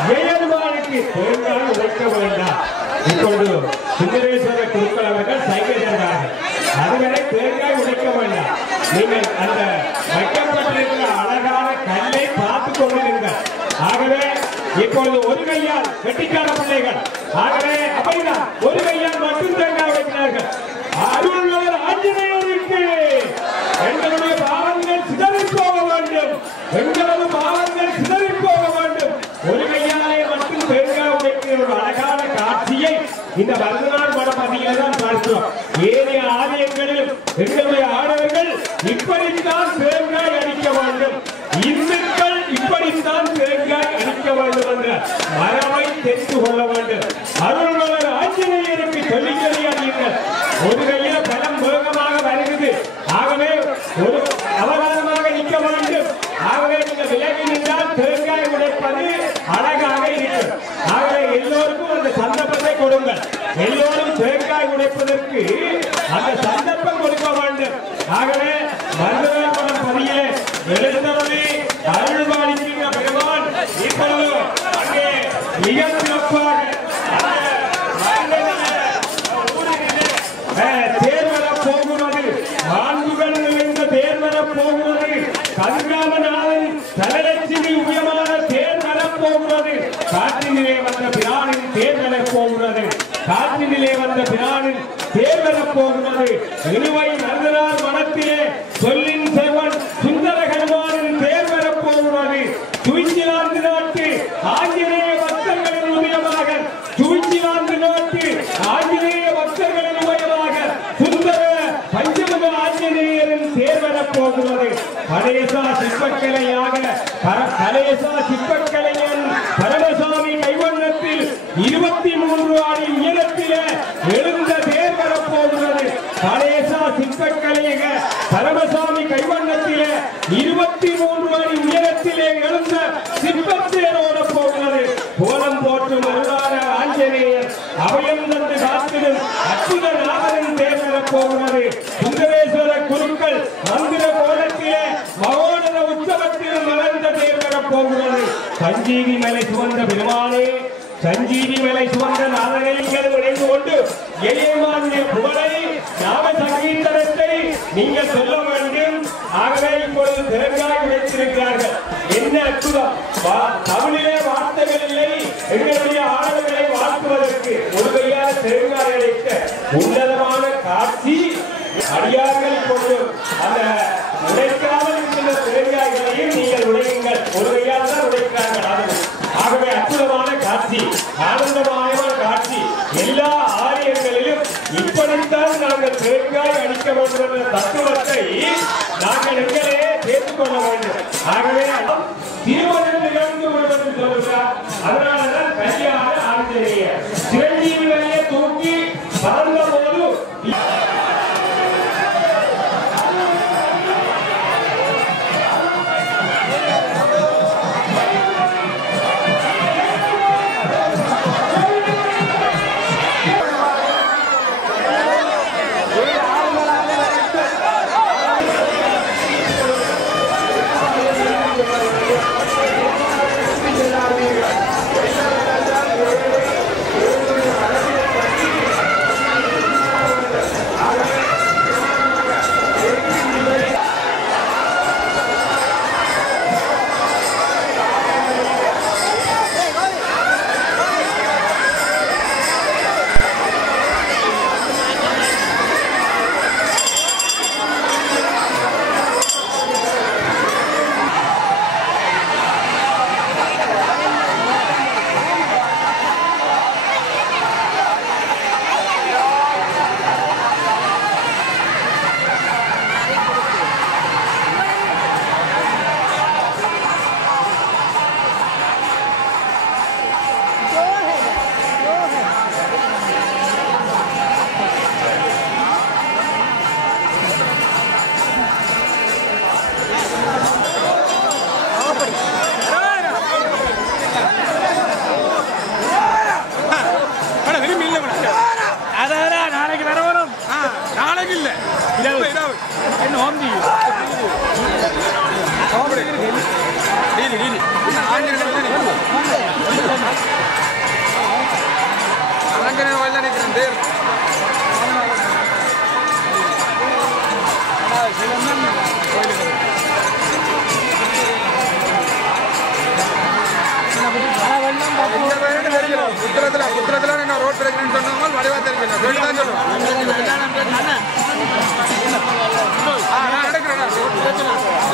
ஜெயருமானுக்கு தேங்காய் உழைக்க வேண்டாம். இப்பொழுது சுந்தரேஸ்வர குருக்கள் அவர்கள் சைகை செய்கிறார்கள். அதுவரை தேங்காய் உழைக்க வேண்டாம். நீங்கள் அந்த வைக்கப்பட்டிருக்கிற அழகான கல்லை பார்த்துக் கொண்டிருங்கள். ஆகவே இப்பொழுது ஒரு கையால் வெட்டிக்கார பிள்ளைகள் ஆகவே அப்படிதான் ஒரு கையால் மட்டும் தேங்காய் வைக்கிறார்கள். அருள்வளர் ஆஞ்சநேயருக்கு எங்களுடைய பாவங்கள் சிதறி போக வேண்டும். எங்களது பாவங்கள் சிதறி போக வேண்டும். ஒரு கையாலே மட்டும் தேங்காய் உடைக்கிற ஒரு அழகான காட்சியை இந்த மருதநாள் மடப்பதியில் தான் பார்க்கிறோம். ஏனைய ஆலயங்களில் எங்களுடைய ஆடவர்கள் இப்படித்தான் தேங்காய் அடிக்க வேண்டும். இந்துக்கள் இப்படித்தான் தேங்காய் அடிக்க வேண்டும் என்ற மரபை தெரிந்து கொள்ள வேண்டும். அருள்வளர் ஆஞ்சநேயருக்கு சொல்லிக் அறியுங்கள். ஒரு கையில பலம் வேகமாக வருகிறது. ஆகவே ஒரு அவதானமாக நிற்க வேண்டும். ஆகவே நீங்கள் விலகி நின்றால் தேங்காய் உடைப்பது அழகாக இருக்கும். ஆகவே எல்லோருக்கும் அந்த சந்தர்ப்பத்தை கொடுங்கள். எல்லோரும் தேங்காய் உடைப்பதற்கு அந்த சந்தர்ப்பம் கொடுக்க வேண்டும். ஆகவே மருதநாள் பதியிலே எழுந்தவரை அருள் பாலிக்கின்ற பெருமான் இப்பொழுது அங்கே மிக சிறப்பாக தேர்வர போகிறது. மாண்புகள் நிறைந்த தேர்வர போகிறது. கதிராமநாதன் தலலட்சுமி உயமான தேர்வர போகிறது. காற்றினிலே வந்த பிரானின் தேர்வர போகிறது. காற்றினிலே வந்த பிரானின் தேர்வர போகிறது. இழுவை மருதனார் மனத்திலே சொல்லின் செல்வன் சுந்தர ஹனுமானின் தேர்வர போகிறது. சுவிட்சர்லாந்து நாட்டு ஆஞ்சநேய பக்தர்களின் உதயமாக சுவிட்சர்லாந்து நாட்டு ஆஞ்சநேய பக்தர்களின் உதயமாக சுந்தர பஞ்சமுக ஆஞ்சநேயரின் தேர்வர போகிறது. கலேசா சிற்பக்கலையாக கலேசா சிற்பக்கலைஞன் பரமசாமி கைவண்ணத்தில் 23 அடி உயரத்திலே எழுந்த தேர்வர போகிறது. கலேசா சிற்பக்கலையாக பரமசாமி கைவண்ணத்திலே 23 அடி உயரத்திலே எழுந்த சிற்பத்தேரோட போகிறது. கோலம் போற்றும் அருளான ஆஞ்சநேயர் அபயம் தந்து காத்திடும் அற்புத நாதரின் தேர்வர போகிறது. சுந்தரேஸ்வர குருக்கள் மந்திர கோலத்திலே மகோனத உற்சவத்தில் மலர்ந்த தேர்வர போகிறது. சஞ்சீவி மலை சுவந்த பெருமானே, சஞ்சீவி மலை சுவந்த நாதனைகள் இணைந்து கொண்டு எளியமானிய புகழை நாம சங்கீதத்தை நீங்கள் சொல்ல வேண்டும். ஆகவே இப்பொழுது தேங்காய் உடைத்திருக்கிறார்கள். என்ன அற்புதம்! தமிழிலே வார்த்தைகள் இல்லை. எங்களுடைய ஆடல்களை வாழ்த்துவதற்கு ஒரு கையால் தேங்காய் அடைத்த உன்னதமான காட்சி அடியார்கள் கொண்டு அந்த உடைக்காமல் இருக்கின்ற தேங்காய்களையும் நீங்கள் உடையுங்கள். ஒரு கையால் தான் உடைக்கிறார்கள். ஆகவே அற்புதமான காட்சி, ஆனந்தமான காட்சி. எல்லா ஆலயங்களிலும் இப்படித்தான் நாங்கள் தேங்காய் அடிக்க வேண்டும் என்ற தத்துவத்தை நாங்கள் எங்களே சேர்த்துக் கொள்ள வேண்டும். ஆகவே திருமணம் நிகழ்ந்து கொள்வது சொல்கிறார். அதனாலதான் கல்யாண ஆஞ்சநேயர் சிரஞ்சீவிகளையே தூக்கி பறந்த போது அதான் நாளைக்கு வரணும். நாளைக்கு இல்ல இரவு என்ன ஓம்பி டீலி டீலி அலங்கன வயல்ல நிக்கிறேன் தேர் புத்திரத்துல என்ன ரோட் பிரச்சனை சொன்னாங்க வடிவா தெரிவிக்கல சொல்லிதான் சொல்லுவேன் நான் எடுக்கிறேன்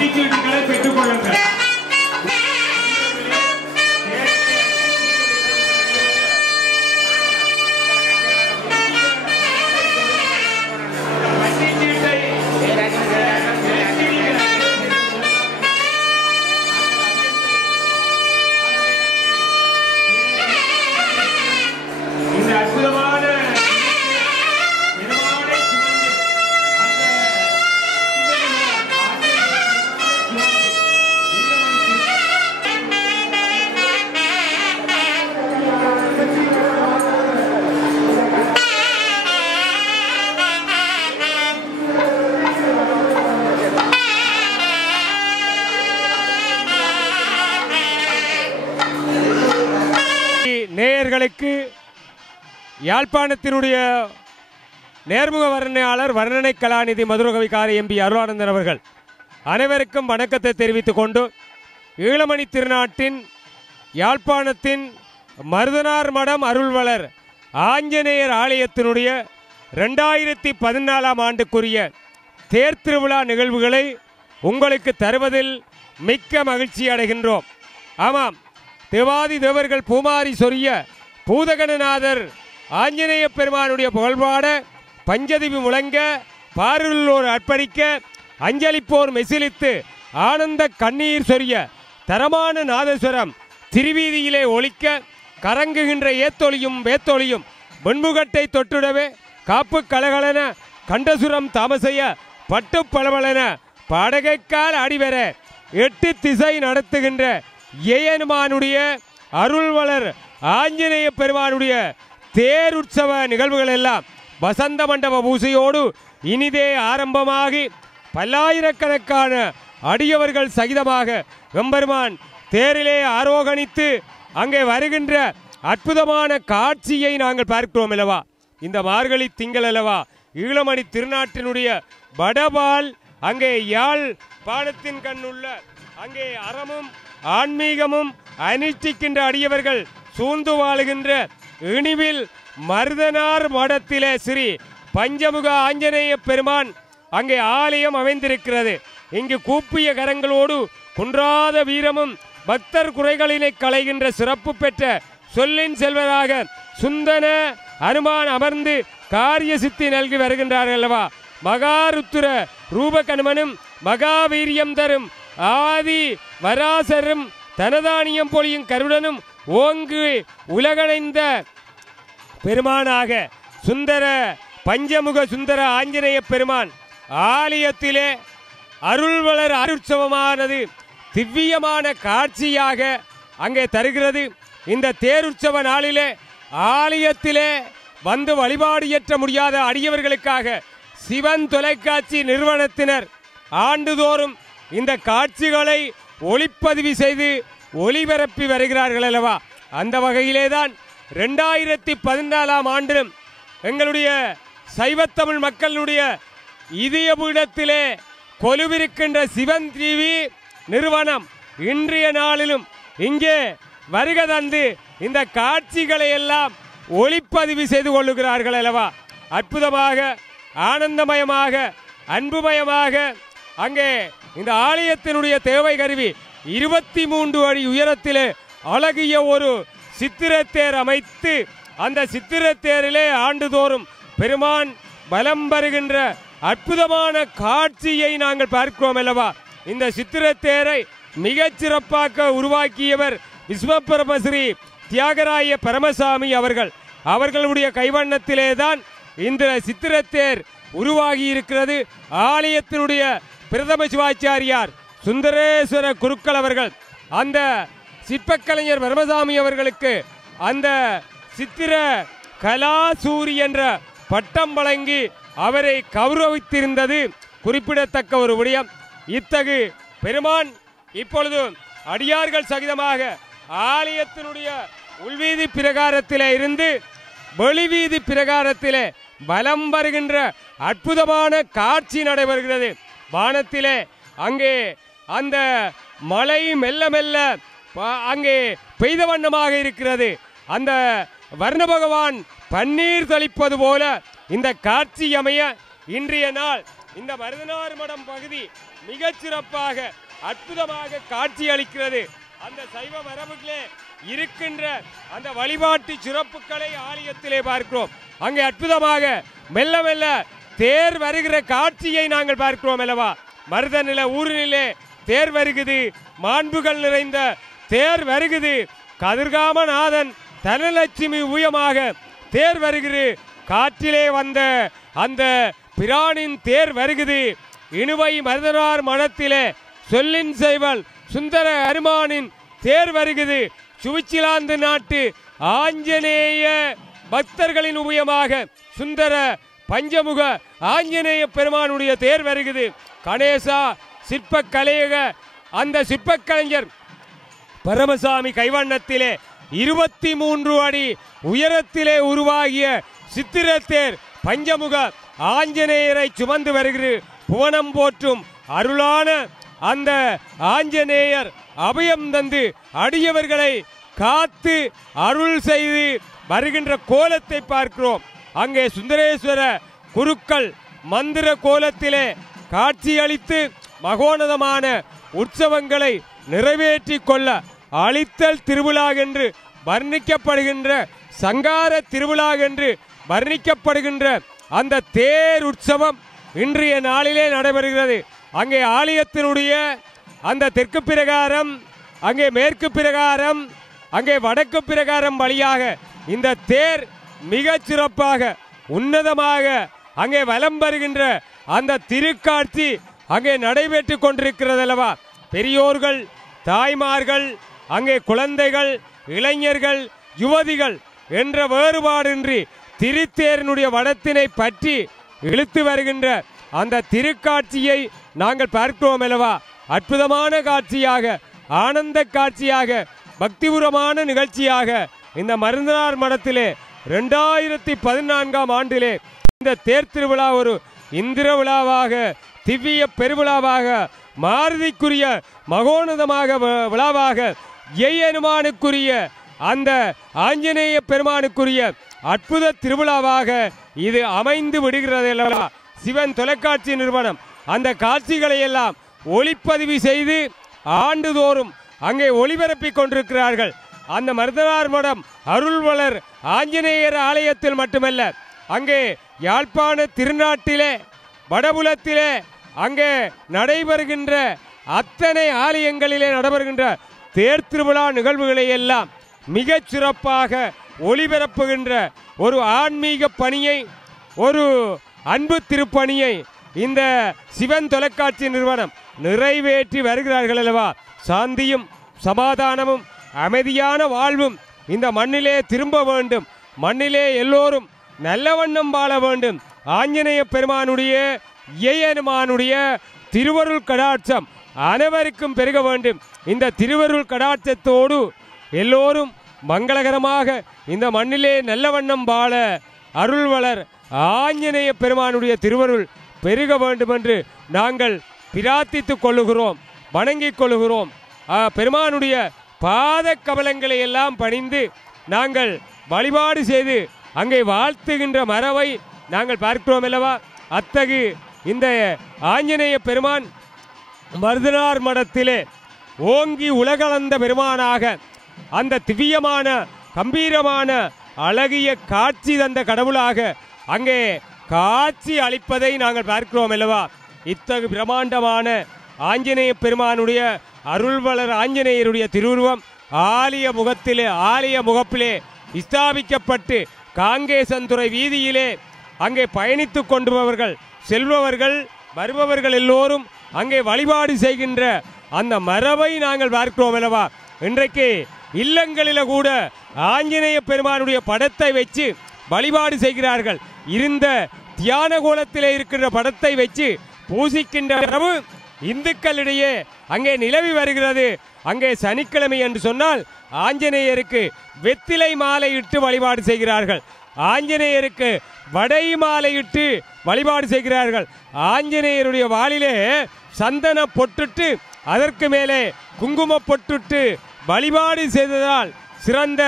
வட்டிச்சீட்டுகளை பெற்றுக் கொள்ளுங்கள். இந்த அற்புதமான நேயர்களுக்கு யாழ்ப்பாணத்தினுடைய நேர்முக வர்ணனையாளர் வர்ணனை கலாநிதி மதுரகவிகாரி எம்பி அருளானந்தன் அவர்கள் அனைவருக்கும் வணக்கத்தை தெரிவித்துக் கொண்டு ஈழமணி திருநாட்டின் யாழ்ப்பாணத்தின் மருதனார் மடம் அருள்வளர் ஆஞ்சநேயர் ஆலயத்தினுடைய 2014ஆம் ஆண்டுக்குரிய தேர் திருவிழா நிகழ்வுகளை உங்களுக்கு தருவதில் மிக்க மகிழ்ச்சி அடைகின்றோம். ஆமாம், தேவாதி தேவர்கள் பூமாரி சொரிய பூதகணநாதர் ஆஞ்சநேய பெருமானுடைய புகழ்பாட பஞ்சதிபி முழங்க பாருள்ளோர் அர்ப்பணிக்க அஞ்சலிப்போர் மெசிலித்து ஆனந்த கண்ணீர் சொரிய தரமான நாதஸ்வரம் திருவீதியிலே ஒலிக்க கரங்குகின்ற ஏத்தொலியும் வேத்தொலியும் வெண்முகட்டை தொட்டுடவே காப்பு கலகலன கண்டசுரம் தாமசைய பட்டு பளபளன பாடகைக்கால் அடிவர 8 திசை நடத்துகின்ற ஏயனுமானுடைய அருள்வளர் ஆஞ்சநேய பெருமானுடைய தேர் உற்சவ நிகழ்வுகள் எல்லாம் வசந்த மண்டப பூசையோடு இனிதே ஆரம்பமாகி பல்லாயிரக்கணக்கான அடியவர்கள் சகிதமாக எம்பெருமான் தேரிலே ஆரோகணித்து அங்கே வருகின்ற அற்புதமான காட்சியை நாங்கள் பார்க்கிறோம் அல்லவா. இந்த மார்கழி திங்கள் அல்லவா ஈழமணி திருநாட்டினுடைய வடபால் அங்கே யாழ் பாடத்தின் கண்ணுள்ள அங்கே அறமும் ஆன்மீகமும் அனுஷ்டிக்கின்ற அடியவர்கள் சூழ்ந்து வாழுகின்ற இனிவில் மருதனார் மடத்திலே ஸ்ரீ பஞ்சமுக ஆஞ்சநேய பெருமான் அங்கே ஆலயம் அமைந்திருக்கிறது. இங்கு கூப்பிய கரங்களோடு குன்றாத வீரமும் பக்தர் குறைகளினை களைகின்ற சிறப்பு பெற்ற சொல்லின் செல்வராக சுந்தன அனுமான் அமர்ந்து காரிய சித்தி நல்கி வருகின்றார்கள் அல்லவா. மகாருத்துர ரூபகனுமனும் மகாவீரியம் தரும் ஆதி வராசரும் தனதானியம் பொழியும் கருடனும் ஓங்கு உலகணைந்த பெருமானாக சுந்தர பஞ்சமுக சுந்தர ஆஞ்சநேய பெருமான் ஆலயத்திலே அருள்வளர் அருட்சவமானது திவ்யமான காட்சியாக அங்கே தருகிறது. இந்த தேருற்சவ நாளிலே ஆலயத்திலே வந்து வழிபாடு ஏற்ற முடியாத அடியவர்களுக்காக சிவன் தொலைக்காட்சி நிறுவனத்தினர் ஆண்டுதோறும் இந்த காட்சிகளை ஒளிப்பதிவு செய்து ஒளிபரப்பி வருகிறார்கள் அல்லவா. அந்த வகையிலே தான் 2014ஆம் ஆண்டிலும் எங்களுடைய சைவத்தமிழ் மக்களுடைய இதயபீடத்திலே கொலுவிருக்கின்ற சிவன் டிவி நிறுவனம் இன்றைய நாளிலும் இங்கே வருக தந்து இந்த காட்சிகளை எல்லாம் ஒளிப்பதிவு செய்து கொள்ளுகிறார்கள் அல்லவா. அற்புதமாக ஆனந்தமயமாக அன்புமயமாக அங்கே இந்த ஆலயத்தினுடைய தேவை கருவி 23 அடி உயரத்திலே அழகிய ஒரு சித்திரத்தேர் அமைத்து அந்த சித்திரத்தேரிலே ஆண்டுதோறும் பெருமான் பலம் வருகின்ற அற்புதமான காட்சியை நாங்கள் பார்க்கிறோம் அல்லவா. இந்த சித்திரத்தேரை மிகச் சிறப்பாக உருவாக்கியவர் விஸ்வபரமஸ்ரீ தியாகராய பரமசாமி அவர்களுடைய கைவண்ணத்திலே தான் இந்த சித்திரத்தேர் உருவாகி இருக்கிறது. ஆலயத்தினுடைய பிரதம சிவாச்சாரியார் சுந்தரேஸ்வர குருக்கள் அவர்கள் அந்த சிற்பக்கலைஞர் பரமசாமி அவர்களுக்கு அந்த சித்திர கலாசூரி என்ற பட்டம் வழங்கி அவரை கௌரவித்திருந்தது குறிப்பிடத்தக்க ஒரு விடயம். இத்தகு பெருமான் இப்பொழுது அடியார்கள் சகிதமாக ஆலயத்தினுடைய உள்வீதி பிரகாரத்திலே இருந்து வெளிவீதி பிரகாரத்திலே பலம் வருகின்ற அற்புதமான காட்சி நடைபெறுகிறது. வானத்திலே அங்கே அந்த மழை மெல்ல மெல்ல அங்கே பெய்த வண்ணமாக இருக்கிறது. அந்த வர்ண பகவான் பன்னீர் தெளிப்பது போல இந்த காட்சி அமைய இன்றைய நாள் இந்த மருதனார் மடம் பகுதி மிகச் சிறப்பாக அற்புதமாக காட்சி அளிக்கிறது. அந்த சைவ மரபுகளே இருக்கின்ற அந்த வழிபாட்டு சிறப்புகளை ஆலயத்திலே பார்க்கிறோம். அங்கே அற்புதமாக மெல்ல மெல்ல தேர் வருகிற காட்சியை நாங்கள் பார்க்கிறோம் அல்லவா. மருதநில ஊரிலே தேர் வருகுது, மாண்புகள் நிறைந்த தேர் வருகுது. கதிர்காமநாதன் தனலட்சுமி ஊயமாக தேர் வருகுது. காற்றிலே வந்த அந்த பிரானின் தேர் வருகுது. இணுவை மருதனார் மடத்திலே சொல்லின் செய்வல் சுந்தர அருமானின் தேர் வருகுது. சுவிட்சர்லாந்து நாட்டு ஆஞ்சநேய பக்தர்களின் உபயமாக சுந்தர பஞ்சமுக ஆஞ்சநேய பெருமானுடைய தேர் வருகுது. கணேசா சிற்ப கலையக அந்த சிற்பக்கலைஞர் பரமசாமி கைவண்ணத்திலே 23 அடி உயரத்திலே உருவாகிய சித்திரத்தேர் பஞ்சமுக ஆஞ்சநேயரை சுமந்து வருகிறது. புவனம் போற்றும் அருளான அந்த ஆஞ்சநேயர் அபயம் தந்து அடியவர்களை காத்து அருள் செய்து வருகின்ற கோலத்தை பார்க்கிறோம். அங்கே சுந்தரேஸ்வர குருக்கள் மந்திர கோலத்திலே காட்சியளித்து மகோனதமான உற்சவங்களை நிறைவேற்றி கொள்ள அளித்தல் திருவிழா என்று வர்ணிக்கப்படுகின்ற சங்கார திருவிழா என்று வர்ணிக்கப்படுகின்ற அந்த தேர் உற்சவம் இன்றைய நாளிலே நடைபெறுகிறது. அங்கே ஆலயத்தினுடைய அந்த தெற்கு பிரகாரம், அங்கே மேற்கு பிரகாரம், அங்கே வடக்கு பிரகாரம் வழியாக இந்த தேர் மிக சிறப்பாக உன்னதமாக அங்கே வலம் வருகின்ற அந்த திருக்காட்சி அங்கே நடைபெற்று கொண்டிருக்கிறது அல்லவா. பெரியோர்கள், தாய்மார்கள், அங்கே குழந்தைகள், இளைஞர்கள், யுவதிகள் என்ற வேறுபாடின்றி திருத்தேரினுடைய வடத்தினை பற்றி இழுத்து வருகின்ற அந்த திருக்காட்சியை நாங்கள் பார்க்கிறோம் அல்லவா. அற்புதமான காட்சியாக, ஆனந்த காட்சியாக, பக்திபுரமான நிகழ்ச்சியாக இந்த மருதனார் மடத்திலே 2014ஆம் ஆண்டிலே இந்த தேர் திருவிழா ஒரு இந்திர விழாவாக, திவ்ய பெருவிழாவாக, மாருதிக்குரிய மகோனதமாக விழாவாக, எய்யனுமானுக்குரிய அந்த ஆஞ்சநேய பெருமானுக்குரிய அற்புத திருவிழாவாக இது அமைந்து விடுகிறது அல்லவா. சிவன் தொலைக்காட்சி நிறுவனம் அந்த காட்சிகளை எல்லாம் ஒளிப்பதிவு செய்து ஆண்டுதோறும் அங்கே ஒளிபரப்பிக் கொண்டிருக்கிறார்கள். அந்த மருதனார் மடம் அருள்வளர் ஆஞ்சநேயர் ஆலயத்தில் மட்டுமல்ல, அங்கே யாழ்ப்பாண திருநாட்டிலே வடபுலத்திலே அங்கே நடைபெறுகின்ற அத்தனை ஆலயங்களிலே நடைபெறுகின்ற தேர் திருவிழா நிகழ்வுகளை எல்லாம் மிகச் சிறப்பாக ஒளிபரப்புகின்ற ஒரு ஆன்மீக பணியை, ஒரு அன்பு திருப்பணியை இந்த சிவன் தொலைக்காட்சி நிறுவனம் நிறைவேற்றி வருகிறார்கள் அல்லவா. சாந்தியும் சமாதானமும் அமைதியான வாழ்வும் இந்த மண்ணிலே திரும்ப வேண்டும். மண்ணிலே எல்லோரும் நல்ல வண்ணம் வாழ வேண்டும். ஆஞ்சநேய பெருமானுடைய எய்யனுமானுடைய திருவருள் கடாட்சம் அனைவருக்கும் பெருக வேண்டும். இந்த திருவருள் கடாட்சத்தோடு எல்லோரும் மங்களகரமாக இந்த மண்ணிலே நல்ல வண்ணம் வாழ அருள்வளர் ஆஞ்சநேய பெருமானுடைய திருவருள் பெருக வேண்டும் என்று நாங்கள் பிரார்த்தித்துக் கொள்ளுகிறோம், வணங்கிக் கொள்ளுகிறோம். பெருமானுடைய பாத கமலங்களை எல்லாம் பணிந்து நாங்கள் வழிபாடு செய்து அங்கே வாழ்த்துகின்ற மரபை நாங்கள் பார்க்கிறோம் அல்லவா. அத்தகு இந்த ஆஞ்சநேய பெருமான் மருதனார் மடத்திலே ஓங்கி உலகளந்த பெருமானாக அந்த திவ்யமான கம்பீரமான அழகிய காட்சி தந்த கடவுளாக அங்கே காட்சி அளிப்பதை நாங்கள் பார்க்கிறோம் அல்லவா. இத்தகு பிரம்மாண்டமான ஆஞ்சநேய பெருமானுடைய அருள்வளர் ஆஞ்சநேயருடைய திருவுருவம் ஆலய முகத்திலே, ஆலய முகப்பிலே ஸ்தாபிக்கப்பட்டு காங்கேசந்துறை வீதியிலே அங்கே பயணித்து கொண்டுபவர்கள், செல்பவர்கள், வருபவர்கள் எல்லோரும் அங்கே வழிபாடு செய்கின்ற அந்த மரபை நாங்கள் பார்க்கிறோம் அல்லவா. இன்றைக்கு இல்லங்களில கூட ஆஞ்சநேய பெருமானுடைய படத்தை வச்சு வழிபாடு செய்கிறார்கள். இருந்த தியான கோலத்திலே இருக்கின்ற படத்தை வச்சு பூசிக்கின்ற மரபு இந்துக்களிடையே அங்கே நிலவி வருகிறது. அங்கே சனிக்கிழமை என்று சொன்னால் ஆஞ்சநேயருக்கு வெத்திலை மாலையிட்டு வழிபாடு செய்கிறார்கள். ஆஞ்சநேயருக்கு வடை மாலையிட்டு வழிபாடு செய்கிறார்கள். ஆஞ்சநேயருடைய வாளிலே சந்தன பொட்டுட்டு அதற்கு மேலே குங்கும பொட்டுட்டு வழிபாடு செய்ததால் சிறந்த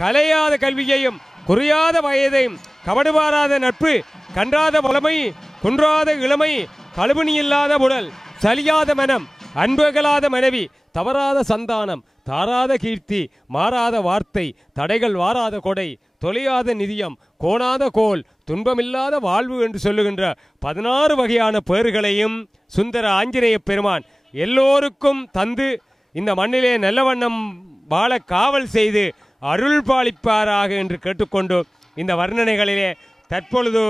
கலையாத கல்வியையும் குறையாத வயதையும் கபடுபாராத நட்பு கன்றாத வளமை குன்றாத இளமை கழுபணி இல்லாத உடல், சலியாத மனம், அன்பகலாத மனைவி, தவறாத சந்தானம், தாராத கீர்த்தி, மாறாத வார்த்தை, தடைகள் வாராத கொடை, தொலையாத நிதியம், கோணாத கோல், துன்பமில்லாத வாழ்வு என்று சொல்லுகின்ற 16 வகையான பெயர்களையும் சுந்தர ஆஞ்சநேய பெருமான் எல்லோருக்கும் தந்து இந்த மண்ணிலே நல்ல வண்ணம் வாழ காவல் செய்து அருள் பாலிப்பாராக என்று கேட்டுக்கொண்டு இந்த வர்ணனைகளிலே தற்பொழுது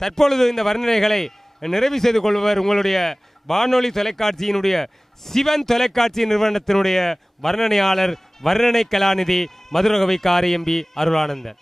தற்பொழுது இந்த வர்ணனைகளை நிறைவு செய்து கொள்வர் உங்களுடைய வானொலி தொலைக்காட்சியினுடைய சிவன் தொலைக்காட்சி நிறுவனத்தினுடைய வர்ணனையாளர் வர்ணனை கலாநிதி மதுரகவி காரியம்பி அருளானந்தன்.